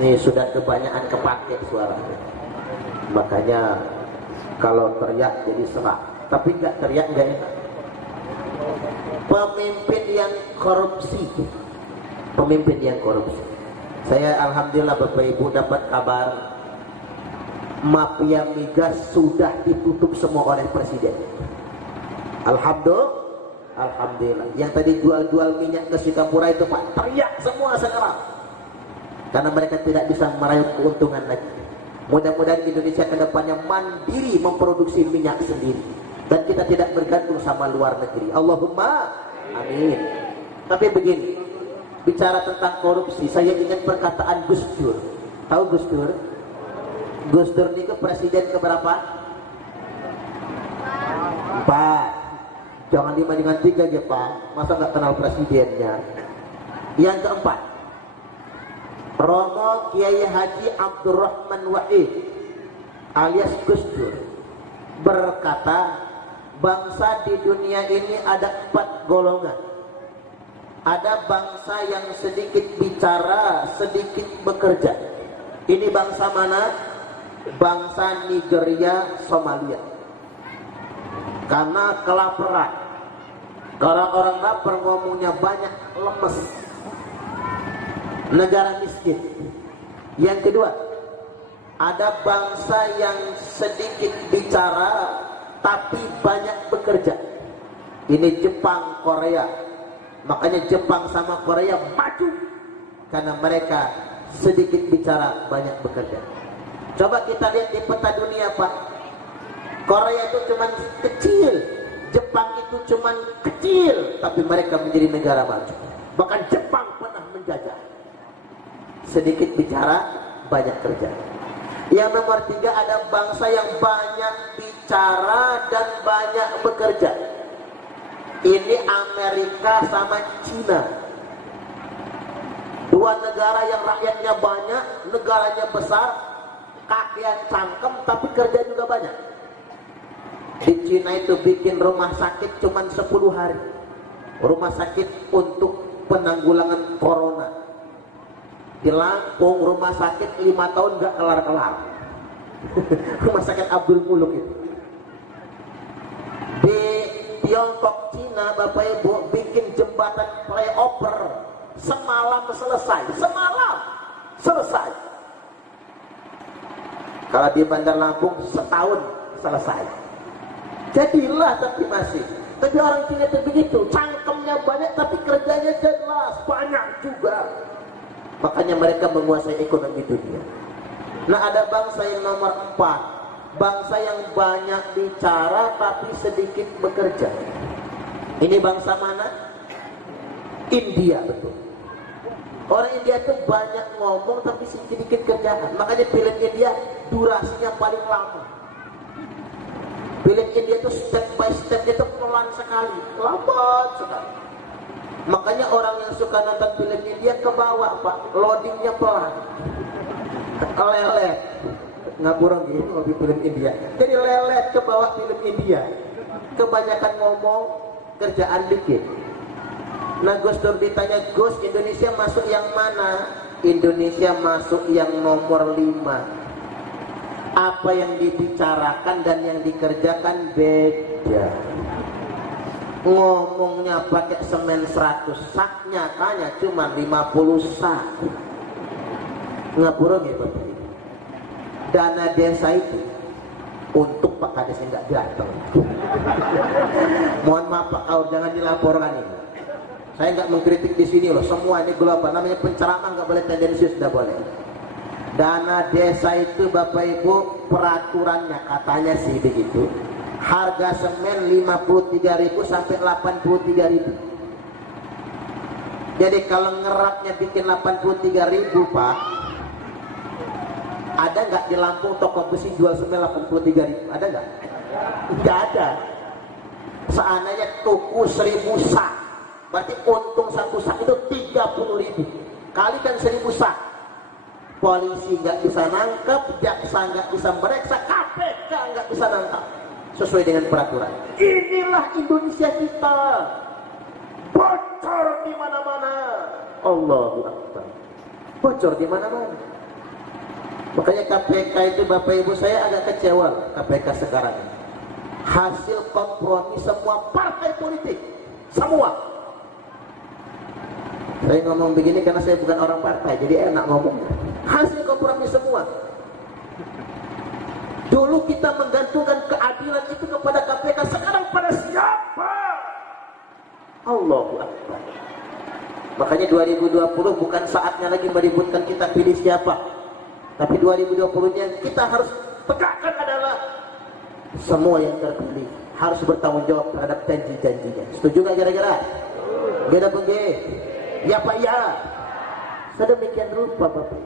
Ini sudah kebanyakan kepake suara. Makanya kalau teriak jadi serak. Tapi nggak teriak nggak enak. Pemimpin yang korupsi. Pemimpin yang korupsi. Saya alhamdulillah Bapak Ibu dapat kabar mafia migas sudah ditutup semua oleh Presiden. Alhamdulillah. Yang tadi jual-jual minyak ke Singapura itu Pak, teriak semua sekarang. Karena mereka tidak bisa meraih keuntungan lagi. Mudah-mudahan Indonesia ke depannya mandiri memproduksi minyak sendiri. Dan kita tidak bergantung sama luar negeri. Allahumma amin. Tapi begini, bicara tentang korupsi, saya ingat perkataan Gus Dur. Tahu Gus Dur? Gus Dur ini presiden keberapa? 4. Jangan 5 dengan 3 ya Pak. Masa nggak kenal presidennya? Yang keempat, Romo Kiai Haji Abdurrahman Wahid alias Gus Dur berkata, bangsa di dunia ini ada 4 golongan. Ada bangsa yang sedikit bicara, sedikit bekerja. Ini bangsa mana? Bangsa Nigeria, Somalia. Karena kelaparan. Kalau orang lapar ngomongnya banyak, lemes. Negara miskin. Yang kedua, ada bangsa yang sedikit bicara tapi banyak bekerja. Ini Jepang, Korea. Makanya Jepang sama Korea maju karena mereka sedikit bicara banyak bekerja. Coba kita lihat di peta dunia Pak. Korea itu cuman kecil, Jepang itu cuman kecil, tapi mereka menjadi negara maju. Bahkan Jepang pernah menjajah. Sedikit bicara, banyak kerja. Yang nomor 3, ada bangsa yang banyak bicara dan banyak bekerja. Ini Amerika sama Cina. 2 negara yang rakyatnya banyak, negaranya besar, kakian cangkem, tapi kerja juga banyak. Di Cina itu bikin rumah sakit cuma 10 hari. Rumah sakit untuk penanggulangan corona. Di Lampung rumah sakit 5 tahun nggak kelar-kelar. Rumah sakit Abdul Muluk itu. Di Tiongkok, Cina, Bapak Ibu bikin jembatan flyover semalam selesai. Semalam selesai. Kalau di Bandar Lampung setahun selesai. Jadilah tapi masih. Tapi orang Cina itu begitu, cangkemnya banyak tapi kerjanya jelas, banyak juga. Makanya mereka menguasai ekonomi dunia. Nah, ada bangsa yang nomor 4, bangsa yang banyak bicara tapi sedikit bekerja. Ini bangsa mana? India, betul. Orang India itu banyak ngomong tapi sedikit kerjaan. Makanya film India durasinya paling lama. Film India itu step by step itu pelan sekali, lambat sekali. Makanya orang yang suka nonton film India ke bawah, Pak, loadingnya pelan, lelet. Nggak kurang gitu lebih film India. Jadi lelet ke bawah film India. Kebanyakan ngomong, kerjaan dikit. Nah, Gus Dur ditanya, Gus, Indonesia masuk yang mana? Indonesia masuk yang nomor 5. Apa yang dibicarakan dan yang dikerjakan beda. Ngomongnya pakai semen 100 sak, nyatanya cuma 50 sak. Ngapura gitu. Dana desa itu untuk Pak Kades yang nggak datang. Mohon maaf Pak Kaur, jangan dilaporkan ini. Saya nggak mengkritik di sini loh. Semua ini global, namanya penceramah nggak boleh tendensius, nggak boleh. Dana desa itu Bapak Ibu peraturannya katanya sih begitu. Harga semen 53.000 sampai 83.000. Jadi kalau ngeraknya bikin 83.000 Pak, ada nggak di Lampung toko besi jual semen 83.000? Ada nggak? Nggak ada. Seandainya tuku 1.000 sak, berarti untung 1 sak itu 30.000. Kalikan 1.000 sak. Polisi nggak bisa nangkep, jaksa nggak bisa meriksa, KPK nggak bisa nangkep sesuai dengan peraturan. Inilah Indonesia kita, bocor di mana-mana. Allahu Akbar, bocor di mana-mana. Makanya KPK itu Bapak Ibu saya agak kecewa KPK sekarang ini. Hasil kompromi semua partai politik, semua. Saya ngomong begini karena saya bukan orang partai, jadi enak ngomong. Hasil kompromi semua. Dulu kita menggantungkan keadilan itu kepada KPK, sekarang pada siapa? Allahu Akbar. Makanya 2020 bukan saatnya lagi meributkan kita pilih siapa, tapi 2020-nya kita harus tegakkan adalah semua yang terpilih harus bertanggung jawab terhadap janji-janjinya. Setuju nggak kira-kira? Beda bengge? Ya Pak ya. Sedemikian rupa Bapak.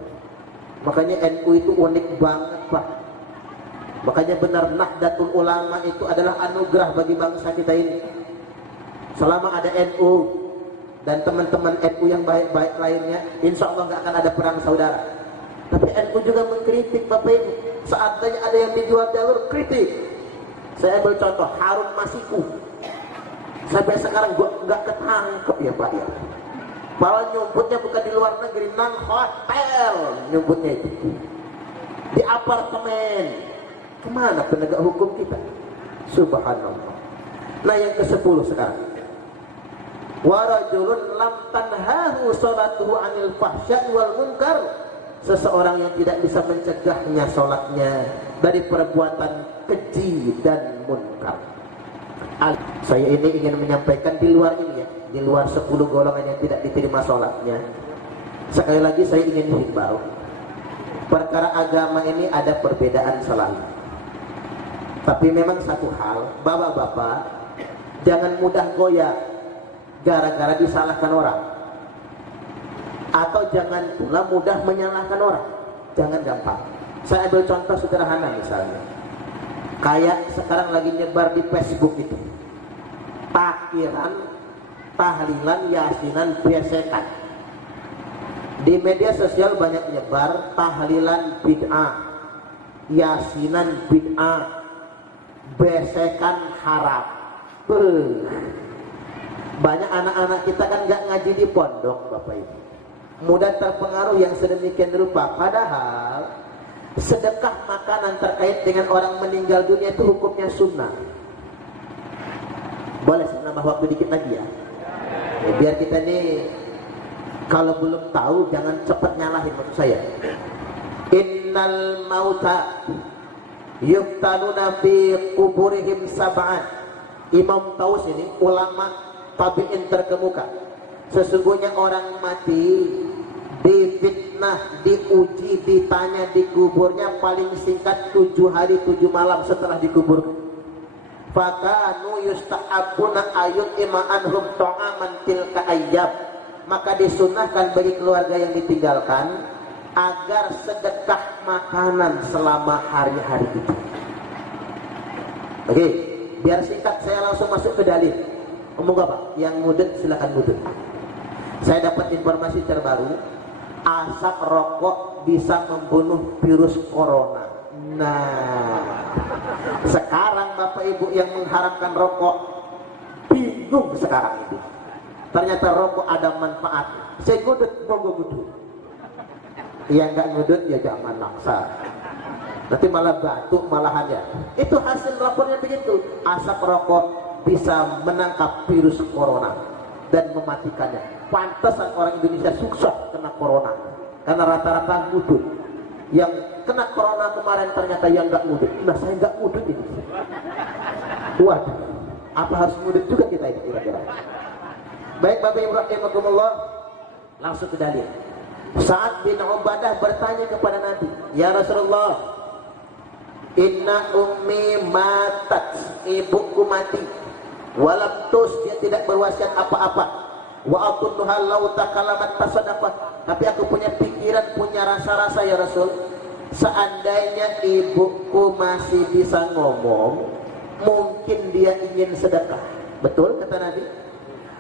Makanya NU itu unik banget Pak. Makanya benar Nahdlatul Ulama itu adalah anugerah bagi bangsa kita ini. Selama ada NU dan teman-teman NU yang baik-baik lainnya, insya Allah nggak akan ada perang saudara. Tapi NU juga mengkritik Bapak Ibu. Seandainya ada yang dijual jalur, kritik. Saya ambil contoh Harun Masiku. Sampai sekarang gua nggak ketangkep ya Pak ya. Padahal nyumputnya bukan di luar negeri, nang hotel nyumputnya itu, di apartemen. Kemana penegak hukum kita? Subhanallah. Nah yang ke-10 sekarang, warajulun lam tanhahu salatuhu anil fahsya'i wal munkar. Seseorang yang tidak bisa mencegahnya sholatnya dari perbuatan keji dan munkar. Saya ini ingin menyampaikan di luar ini ya, di luar 10 golongan yang tidak diterima sholatnya. Sekali lagi saya ingin himbau, perkara agama ini ada perbedaan selalu. Tapi memang satu hal, bapak-bapak jangan mudah goyah gara-gara disalahkan orang, atau jangan pula mudah menyalahkan orang. Jangan gampang. Saya ambil contoh sederhana misalnya, kayak sekarang lagi nyebar di Facebook itu, takbiran, tahlilan, yasinan, besekan. Di media sosial banyak nyebar tahlilan bid'ah, yasinan bid'ah, besekan haram. Banyak anak-anak kita kan nggak ngaji di pondok Bapak Ibu. mudah terpengaruh yang sedemikian rupa. Padahal sedekah makanan terkait dengan orang meninggal dunia itu hukumnya sunnah. Boleh saya nambah waktu dikit lagi ya? Biar kita ini kalau belum tahu jangan cepat nyalahin maksud saya. Innal mauta yuftanuna fi kuburihim sab'an. Imam Taus ini ulama tabi'in terkemuka. Sesungguhnya orang mati difitnah, diuji, ditanya di kuburnya paling singkat 7 hari 7 malam setelah dikuburkan. Fakanu yusta'abuna ayut ima'anhum ta'aman tilka ayyab. Maka disunahkan bagi keluarga yang ditinggalkan agar sedekah makanan selama hari-hari itu. Oke, biar singkat saya langsung masuk ke dalil. Ngomong apa? Yang mudut silakan mudut. Saya dapat informasi terbaru, asap rokok bisa membunuh virus corona. Nah, sekarang Bapak Ibu yang mengharamkan rokok bingung sekarang itu. Ternyata rokok ada manfaat. Saya ngudut, monggo ngudut. Yang nggak ngudut ya jangan maksa. Nanti malah batuk malahan ya. Itu hasil lapornya begitu. Asap rokok bisa menangkap virus corona dan mematikannya. Pantesan orang Indonesia sukses kena corona karena rata-rata ngudut. Yang kena corona kemarin ternyata yang nggak ngudut. Nah saya nggak ngudut ini. Waduh, apa harus ngudut juga kita ini kira-kira? Baik Bapak Ibu rahimakumullah, langsung ke dalil. Sa'ad bin Ubadah bertanya kepada Nabi, ya Rasulullah, inna ummi matat, ibuku mati, walam tus, dia tidak berwasiat apa-apa, wa akunnuha law takalamat tasadaqah, tapi aku punya pikiran, punya rasa-rasa ya Rasul, seandainya ibuku masih bisa ngomong, mungkin dia ingin sedekah. Betul kata Nabi?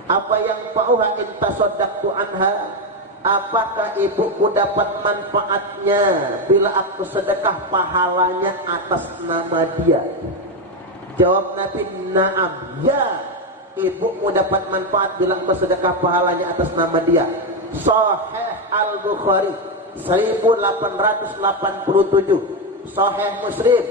Apa yang fa'uha in tasaddaqtu anha, apakah ibuku dapat manfaatnya bila aku sedekah pahalanya atas nama dia? Jawab Nabi, na'am, ya, ibumu dapat manfaat bila aku sedekah pahalanya atas nama dia. Sahih Al-Bukhari 1887, Sahih Muslim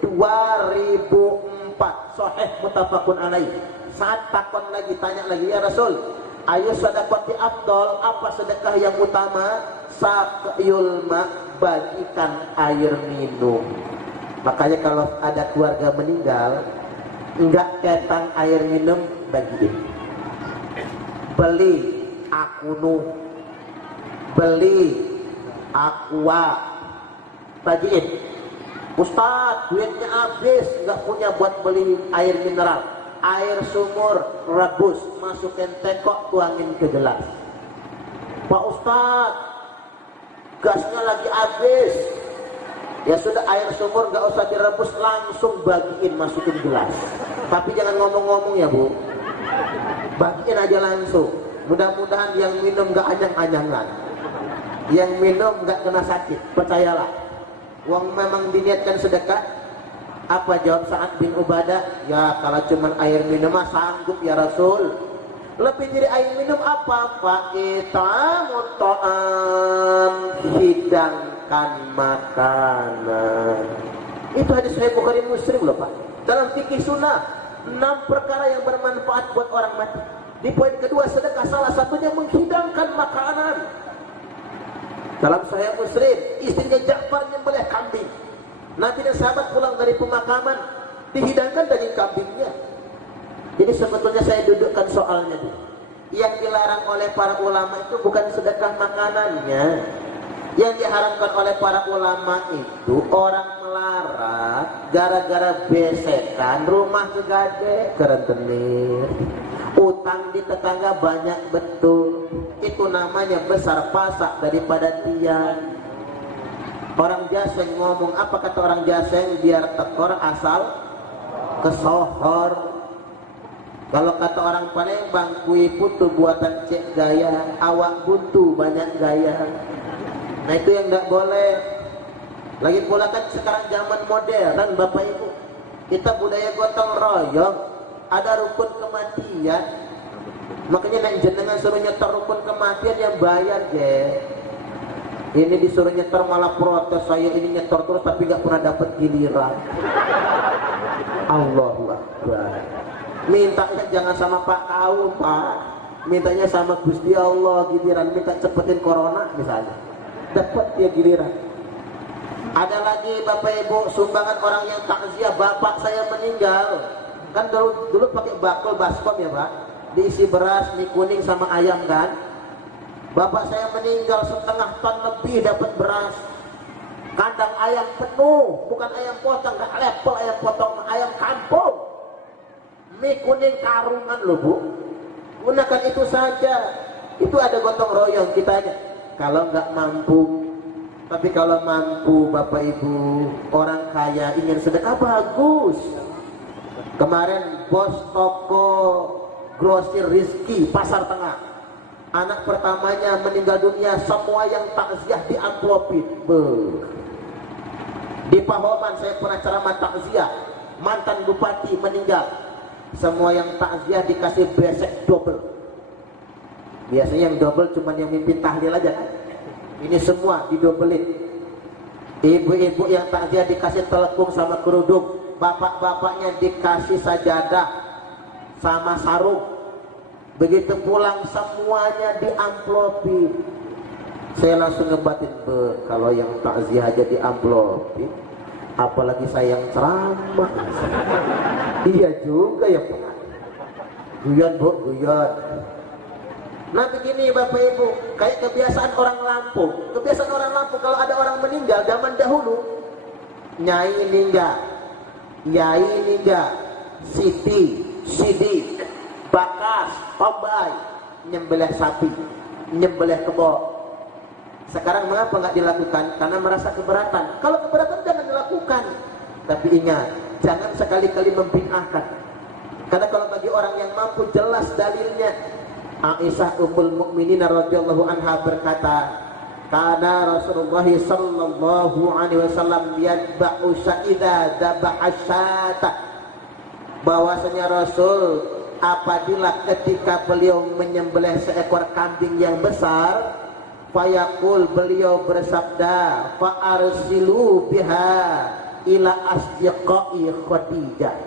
2004, Sahih muttafaqun alaih. Saat takon lagi, tanya lagi, ya Rasul, ayo sedekah afdol, apa sedekah yang utama? Saqyul ma, bagikan air minum. Makanya kalau ada keluarga meninggal, enggak ketang air minum, bagiin. Beli Akunu, beli Aqua, bagiin. Ustaz, duitnya habis, enggak punya buat beli air mineral. Air sumur rebus, masukin tengkok, tuangin ke gelas. Pak Ustaz, gasnya lagi habis. Ya sudah, air sumur nggak usah direbus, langsung bagiin, masukin gelas. Tapi jangan ngomong-ngomong ya Bu, bagiin aja langsung. Mudah-mudahan yang minum nggak anyang-anyangan, yang minum nggak kena sakit. Percayalah, uang memang diniatkan sedekah. Apa jawab Sa'ad bin Ubadah? Ya kalau cuma air minum mah sanggup ya Rasul. Lebih dari air minum apa? Fa'itamu ta'am, hidangkan makanan. Itu hadis Sahih Bukhari Muslim loh Pak. Dalam fikih sunnah 6 perkara yang bermanfaat buat orang mati. Di poin kedua sedekah, salah satunya menghidangkan makanan. Dalam Sahih Muslim, istrinya Ja'far nyembelih kambing. Nabi dan sahabat pulang dari pemakaman, dihidangkan daging kambingnya. Jadi sebetulnya saya dudukkan soalnya dulu. Yang dilarang oleh para ulama itu bukan sedekah makanannya. Yang diharamkan oleh para ulama itu orang melarat gara-gara besekan, rumah segede, kerentenir, utang di tetangga banyak betul. Itu namanya besar pasak daripada tiang. Orang Jaseng ngomong, apa kata orang Jaseng? Biar tekor asal kesohor. Kalau kata orang Palembang, kui putu buatan cek gaya, awak buntu banyak gaya. Nah itu yang tidak boleh. Lagi pula kan sekarang zaman modern Bapak Ibu, kita budaya gotong royong, ada rukun kematian. Makanya nek jenengan suruh nyetor rukun kematian yang bayar je. Ini disuruh nyetor malah protes, saya ini nyetor terus tapi nggak pernah dapat giliran. Allahu Akbar. Mintanya jangan sama Pak Kaum, Pak. Mintanya sama Gusti Allah giliran, minta cepetin corona misalnya. Dapat dia giliran. Ada lagi Bapak Ibu sumbangan orang yang takziah, bapak saya meninggal. Kan dulu pakai bakul baskom ya Pak. Diisi beras, mie kuning sama ayam kan. Bapak saya meninggal, 1,5 ton lebih dapat beras. Kandang ayam penuh, bukan ayam potong, nggak level ayam potong, ayam kampung. Mie kuning karungan loh Bu. Gunakan itu saja. Itu ada gotong royong kita aja. Kalau nggak mampu, tapi kalau mampu Bapak Ibu, orang kaya ingin sedekah bagus. Kemarin bos toko grosir Rizki Pasar Tengah, anak pertamanya meninggal dunia, semua yang takziah diamplopin. Di Pahoman saya pernah ceramah takziah, mantan bupati meninggal, semua yang takziah dikasih besek double. Biasanya yang double cuma yang mimpin tahlil aja kan, ini semua didobelin. Ibu-ibu yang takziah dikasih telepung sama kerudung, bapak-bapaknya dikasih sajadah sama sarung. Begitu pulang semuanya diamplopin. Saya langsung ngebatin, kalau yang takziah aja diamplopin, apalagi saya yang ceramah. Iya juga ya Pak. Guyon Bu, guyon. Nah begini Bapak Ibu, kayak kebiasaan orang Lampung. Kebiasaan orang Lampung kalau ada orang meninggal zaman dahulu, Nyai ninggal, Yai ninggal, Siti, Sidik, Bakas, Tobai, nyembelih sapi, nyembelih kebo. Sekarang mengapa nggak dilakukan? Karena merasa keberatan. Kalau keberatan jangan dilakukan. Tapi ingat, jangan sekali-kali membid'ahkan. Karena kalau bagi orang yang mampu jelas dalilnya. Aisyah Ummul Mukminin radhiyallahu anha berkata, "Kana Rasulullah sallallahu alaihi wasallam yadba'u idza dhabaha syata." Bahwasanya Rasul apabila ketika beliau menyembelih seekor kambing yang besar, fayaqul, beliau bersabda, fa arsilu biha ila asdiqai Khadijah.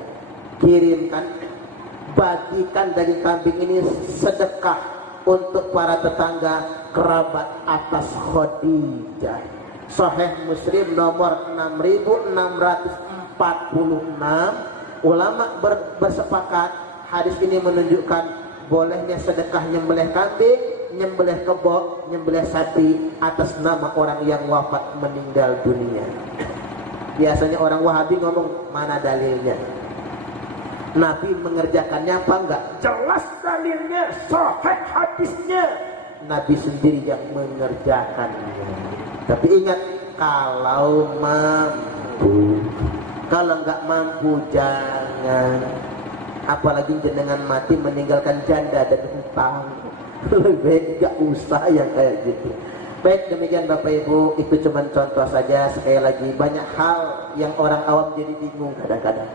Kirimkan, bagikan daging kambing ini sedekah untuk para tetangga kerabat atas Khadijah. Sahih Muslim nomor 6646. Ulama bersepakat hadis ini menunjukkan bolehnya sedekah nyembelih kambing, nyembelih kebo, nyembelih sapi atas nama orang yang wafat meninggal dunia. Biasanya orang Wahabi ngomong, mana dalilnya? Nabi mengerjakannya apa enggak? Jelas dalilnya, sahih hadisnya. Nabi sendiri yang mengerjakannya. Tapi ingat, kalau mampu. Kalau enggak mampu jangan. Apalagi jenengan mati meninggalkan janda dan hutang. Lebih baik enggak usah yang kayak gitu. Baik, demikian Bapak Ibu, itu cuma contoh saja. Sekali lagi, banyak hal yang orang awam jadi bingung kadang-kadang.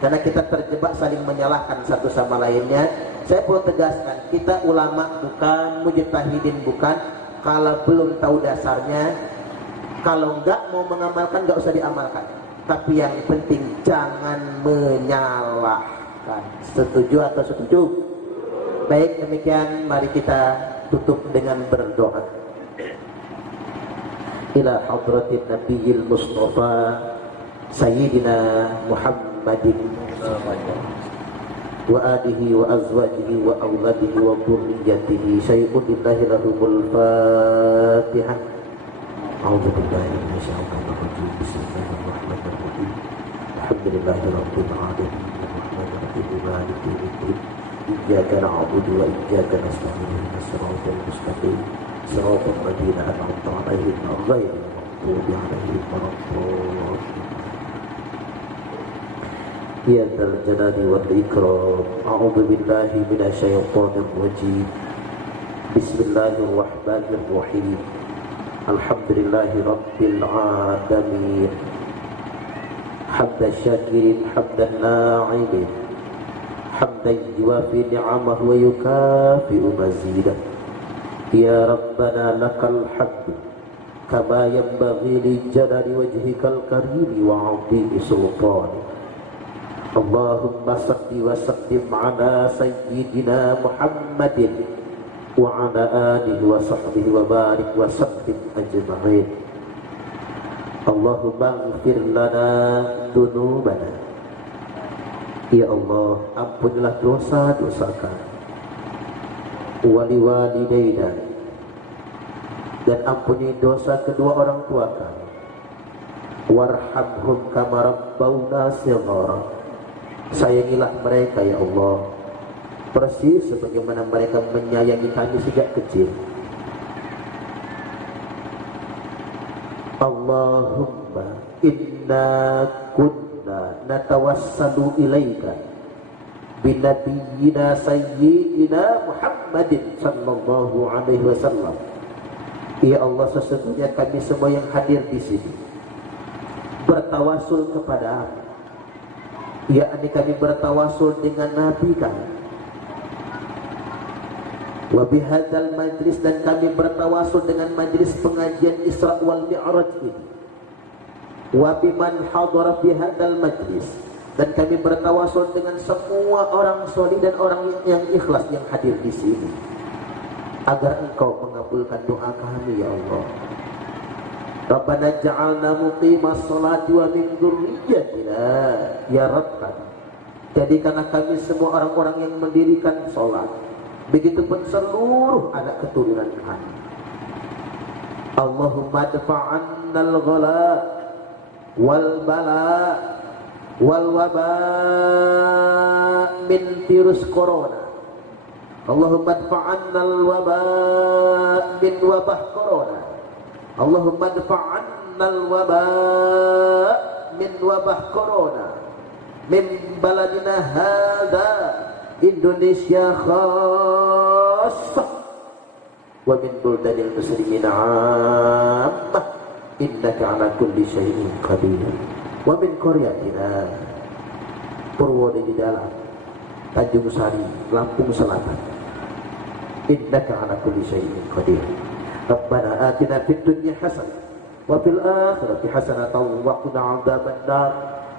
Karena kita terjebak saling menyalahkan satu sama lainnya. Saya perlu tegaskan, kita ulama bukan, mujtahidin bukan. Kalau belum tahu dasarnya, kalau enggak mau mengamalkan, enggak usah diamalkan. Tapi yang penting jangan menyalahkan. Setuju atau setuju? Baik, demikian mari kita tutup dengan berdoa. Ila hadratin Nabiyil Mustafa Sayyidina Muhammadin wa alihi wa azwajihi wa awladihi wa dhurriyyatihi syai'un lillahi lahumul Fatihah. A'udzu billahi minasyaitonir rajim. Bismillahirrahmanirrahim. Alhamdulillahirabbil alamin. Arrahmanirrahim. Maliki yaumiddin. Iyyaka na'budu wa iyyaka nasta'in. Ihdinas siratal mustaqim. Siratal ladzina an'amta 'alaihim ghairil maghdubi 'alaihim waladdallin. Ya dzal jalali wal ikram. A'udzu billahi minasyaitonir rajim. Bismillahirrahmanirrahim. Alhamdulillahi rabbil alamin. Hamdan syakirin, hamdan na'imin, hamdan yuwafi ni'amahu wa yukafi'u mazidah. Ya Rabbana lakal hamdu kama yanbaghi li jalali wajhikal karimi wa 'azimi sultanik. Allahumma salli wa sallim ala sayyidina Muhammadin wa ala alihi wa sahbihi wa barik wa sallim ajma'in. Allahumma ighfir lana dzunubana. Ya Allah, ampunilah dosa-dosa kami. Wali walidaina, dan ampuni dosa kedua orang tua kami. Warhamhum kama rabbawna shighara. Sayangilah mereka ya Allah, persis sebagaimana mereka menyayangi kami sejak kecil. Allahumma inna kunna natawassalu ilaika binabiyyina sayyidina Muhammadin sallallahu alaihi wasallam. Ya Allah, sesungguhnya kami semua yang hadir di sini bertawasul kepada, yakni kami bertawasul dengan Nabi kami. Wa bihadzal majlis, dan kami bertawasul dengan majlis pengajian Isra wal Mi'raj ini. Wa biman hadara fi hadzal majlis, dan kami bertawasul dengan semua orang soleh dan orang yang ikhlas yang hadir di sini, agar Engkau mengabulkan doa kami ya Allah. Rabbana ja'alna muqimas sholati wa min dzurriyyatina ya Rabbana. Jadikanlah kami semua orang-orang yang mendirikan sholat, begitupun seluruh anak keturunan kami. Allahumma dafa'annal ghala wal bala wal waba min virus corona. Allahumma dafa'annal waba min wabah corona. Allahumma dafa'annal waba min wabah corona min baladina hadza Indonesia khassah wa min buldanil muslimin 'ammah innaka 'ala kulli syai'in qadir. Wa min qaryatina Purwodadi Dalam, Tanjung Sari, Lampung Selatan, innaka 'ala kulli syai'in qadir. Rabbana atina fid dunya hasanah wa fil akhirati hasanatan wa qina 'adzabannar.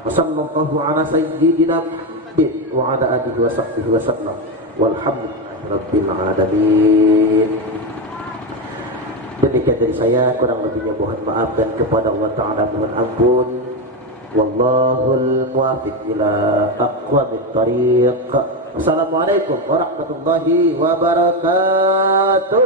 Wa sallallahu ala sayyidina Muhammadin wa ala alihi wa sahbihi wa sallam. Walhamdulillahi rabbil alamin. Demikian dari saya, kurang lebihnya mohon maaf, dan kepada Allah Ta'ala mohon ampun. Wallahul muwaffiq ila aqwamit thariq. Assalamualaikum warahmatullahi wabarakatuh.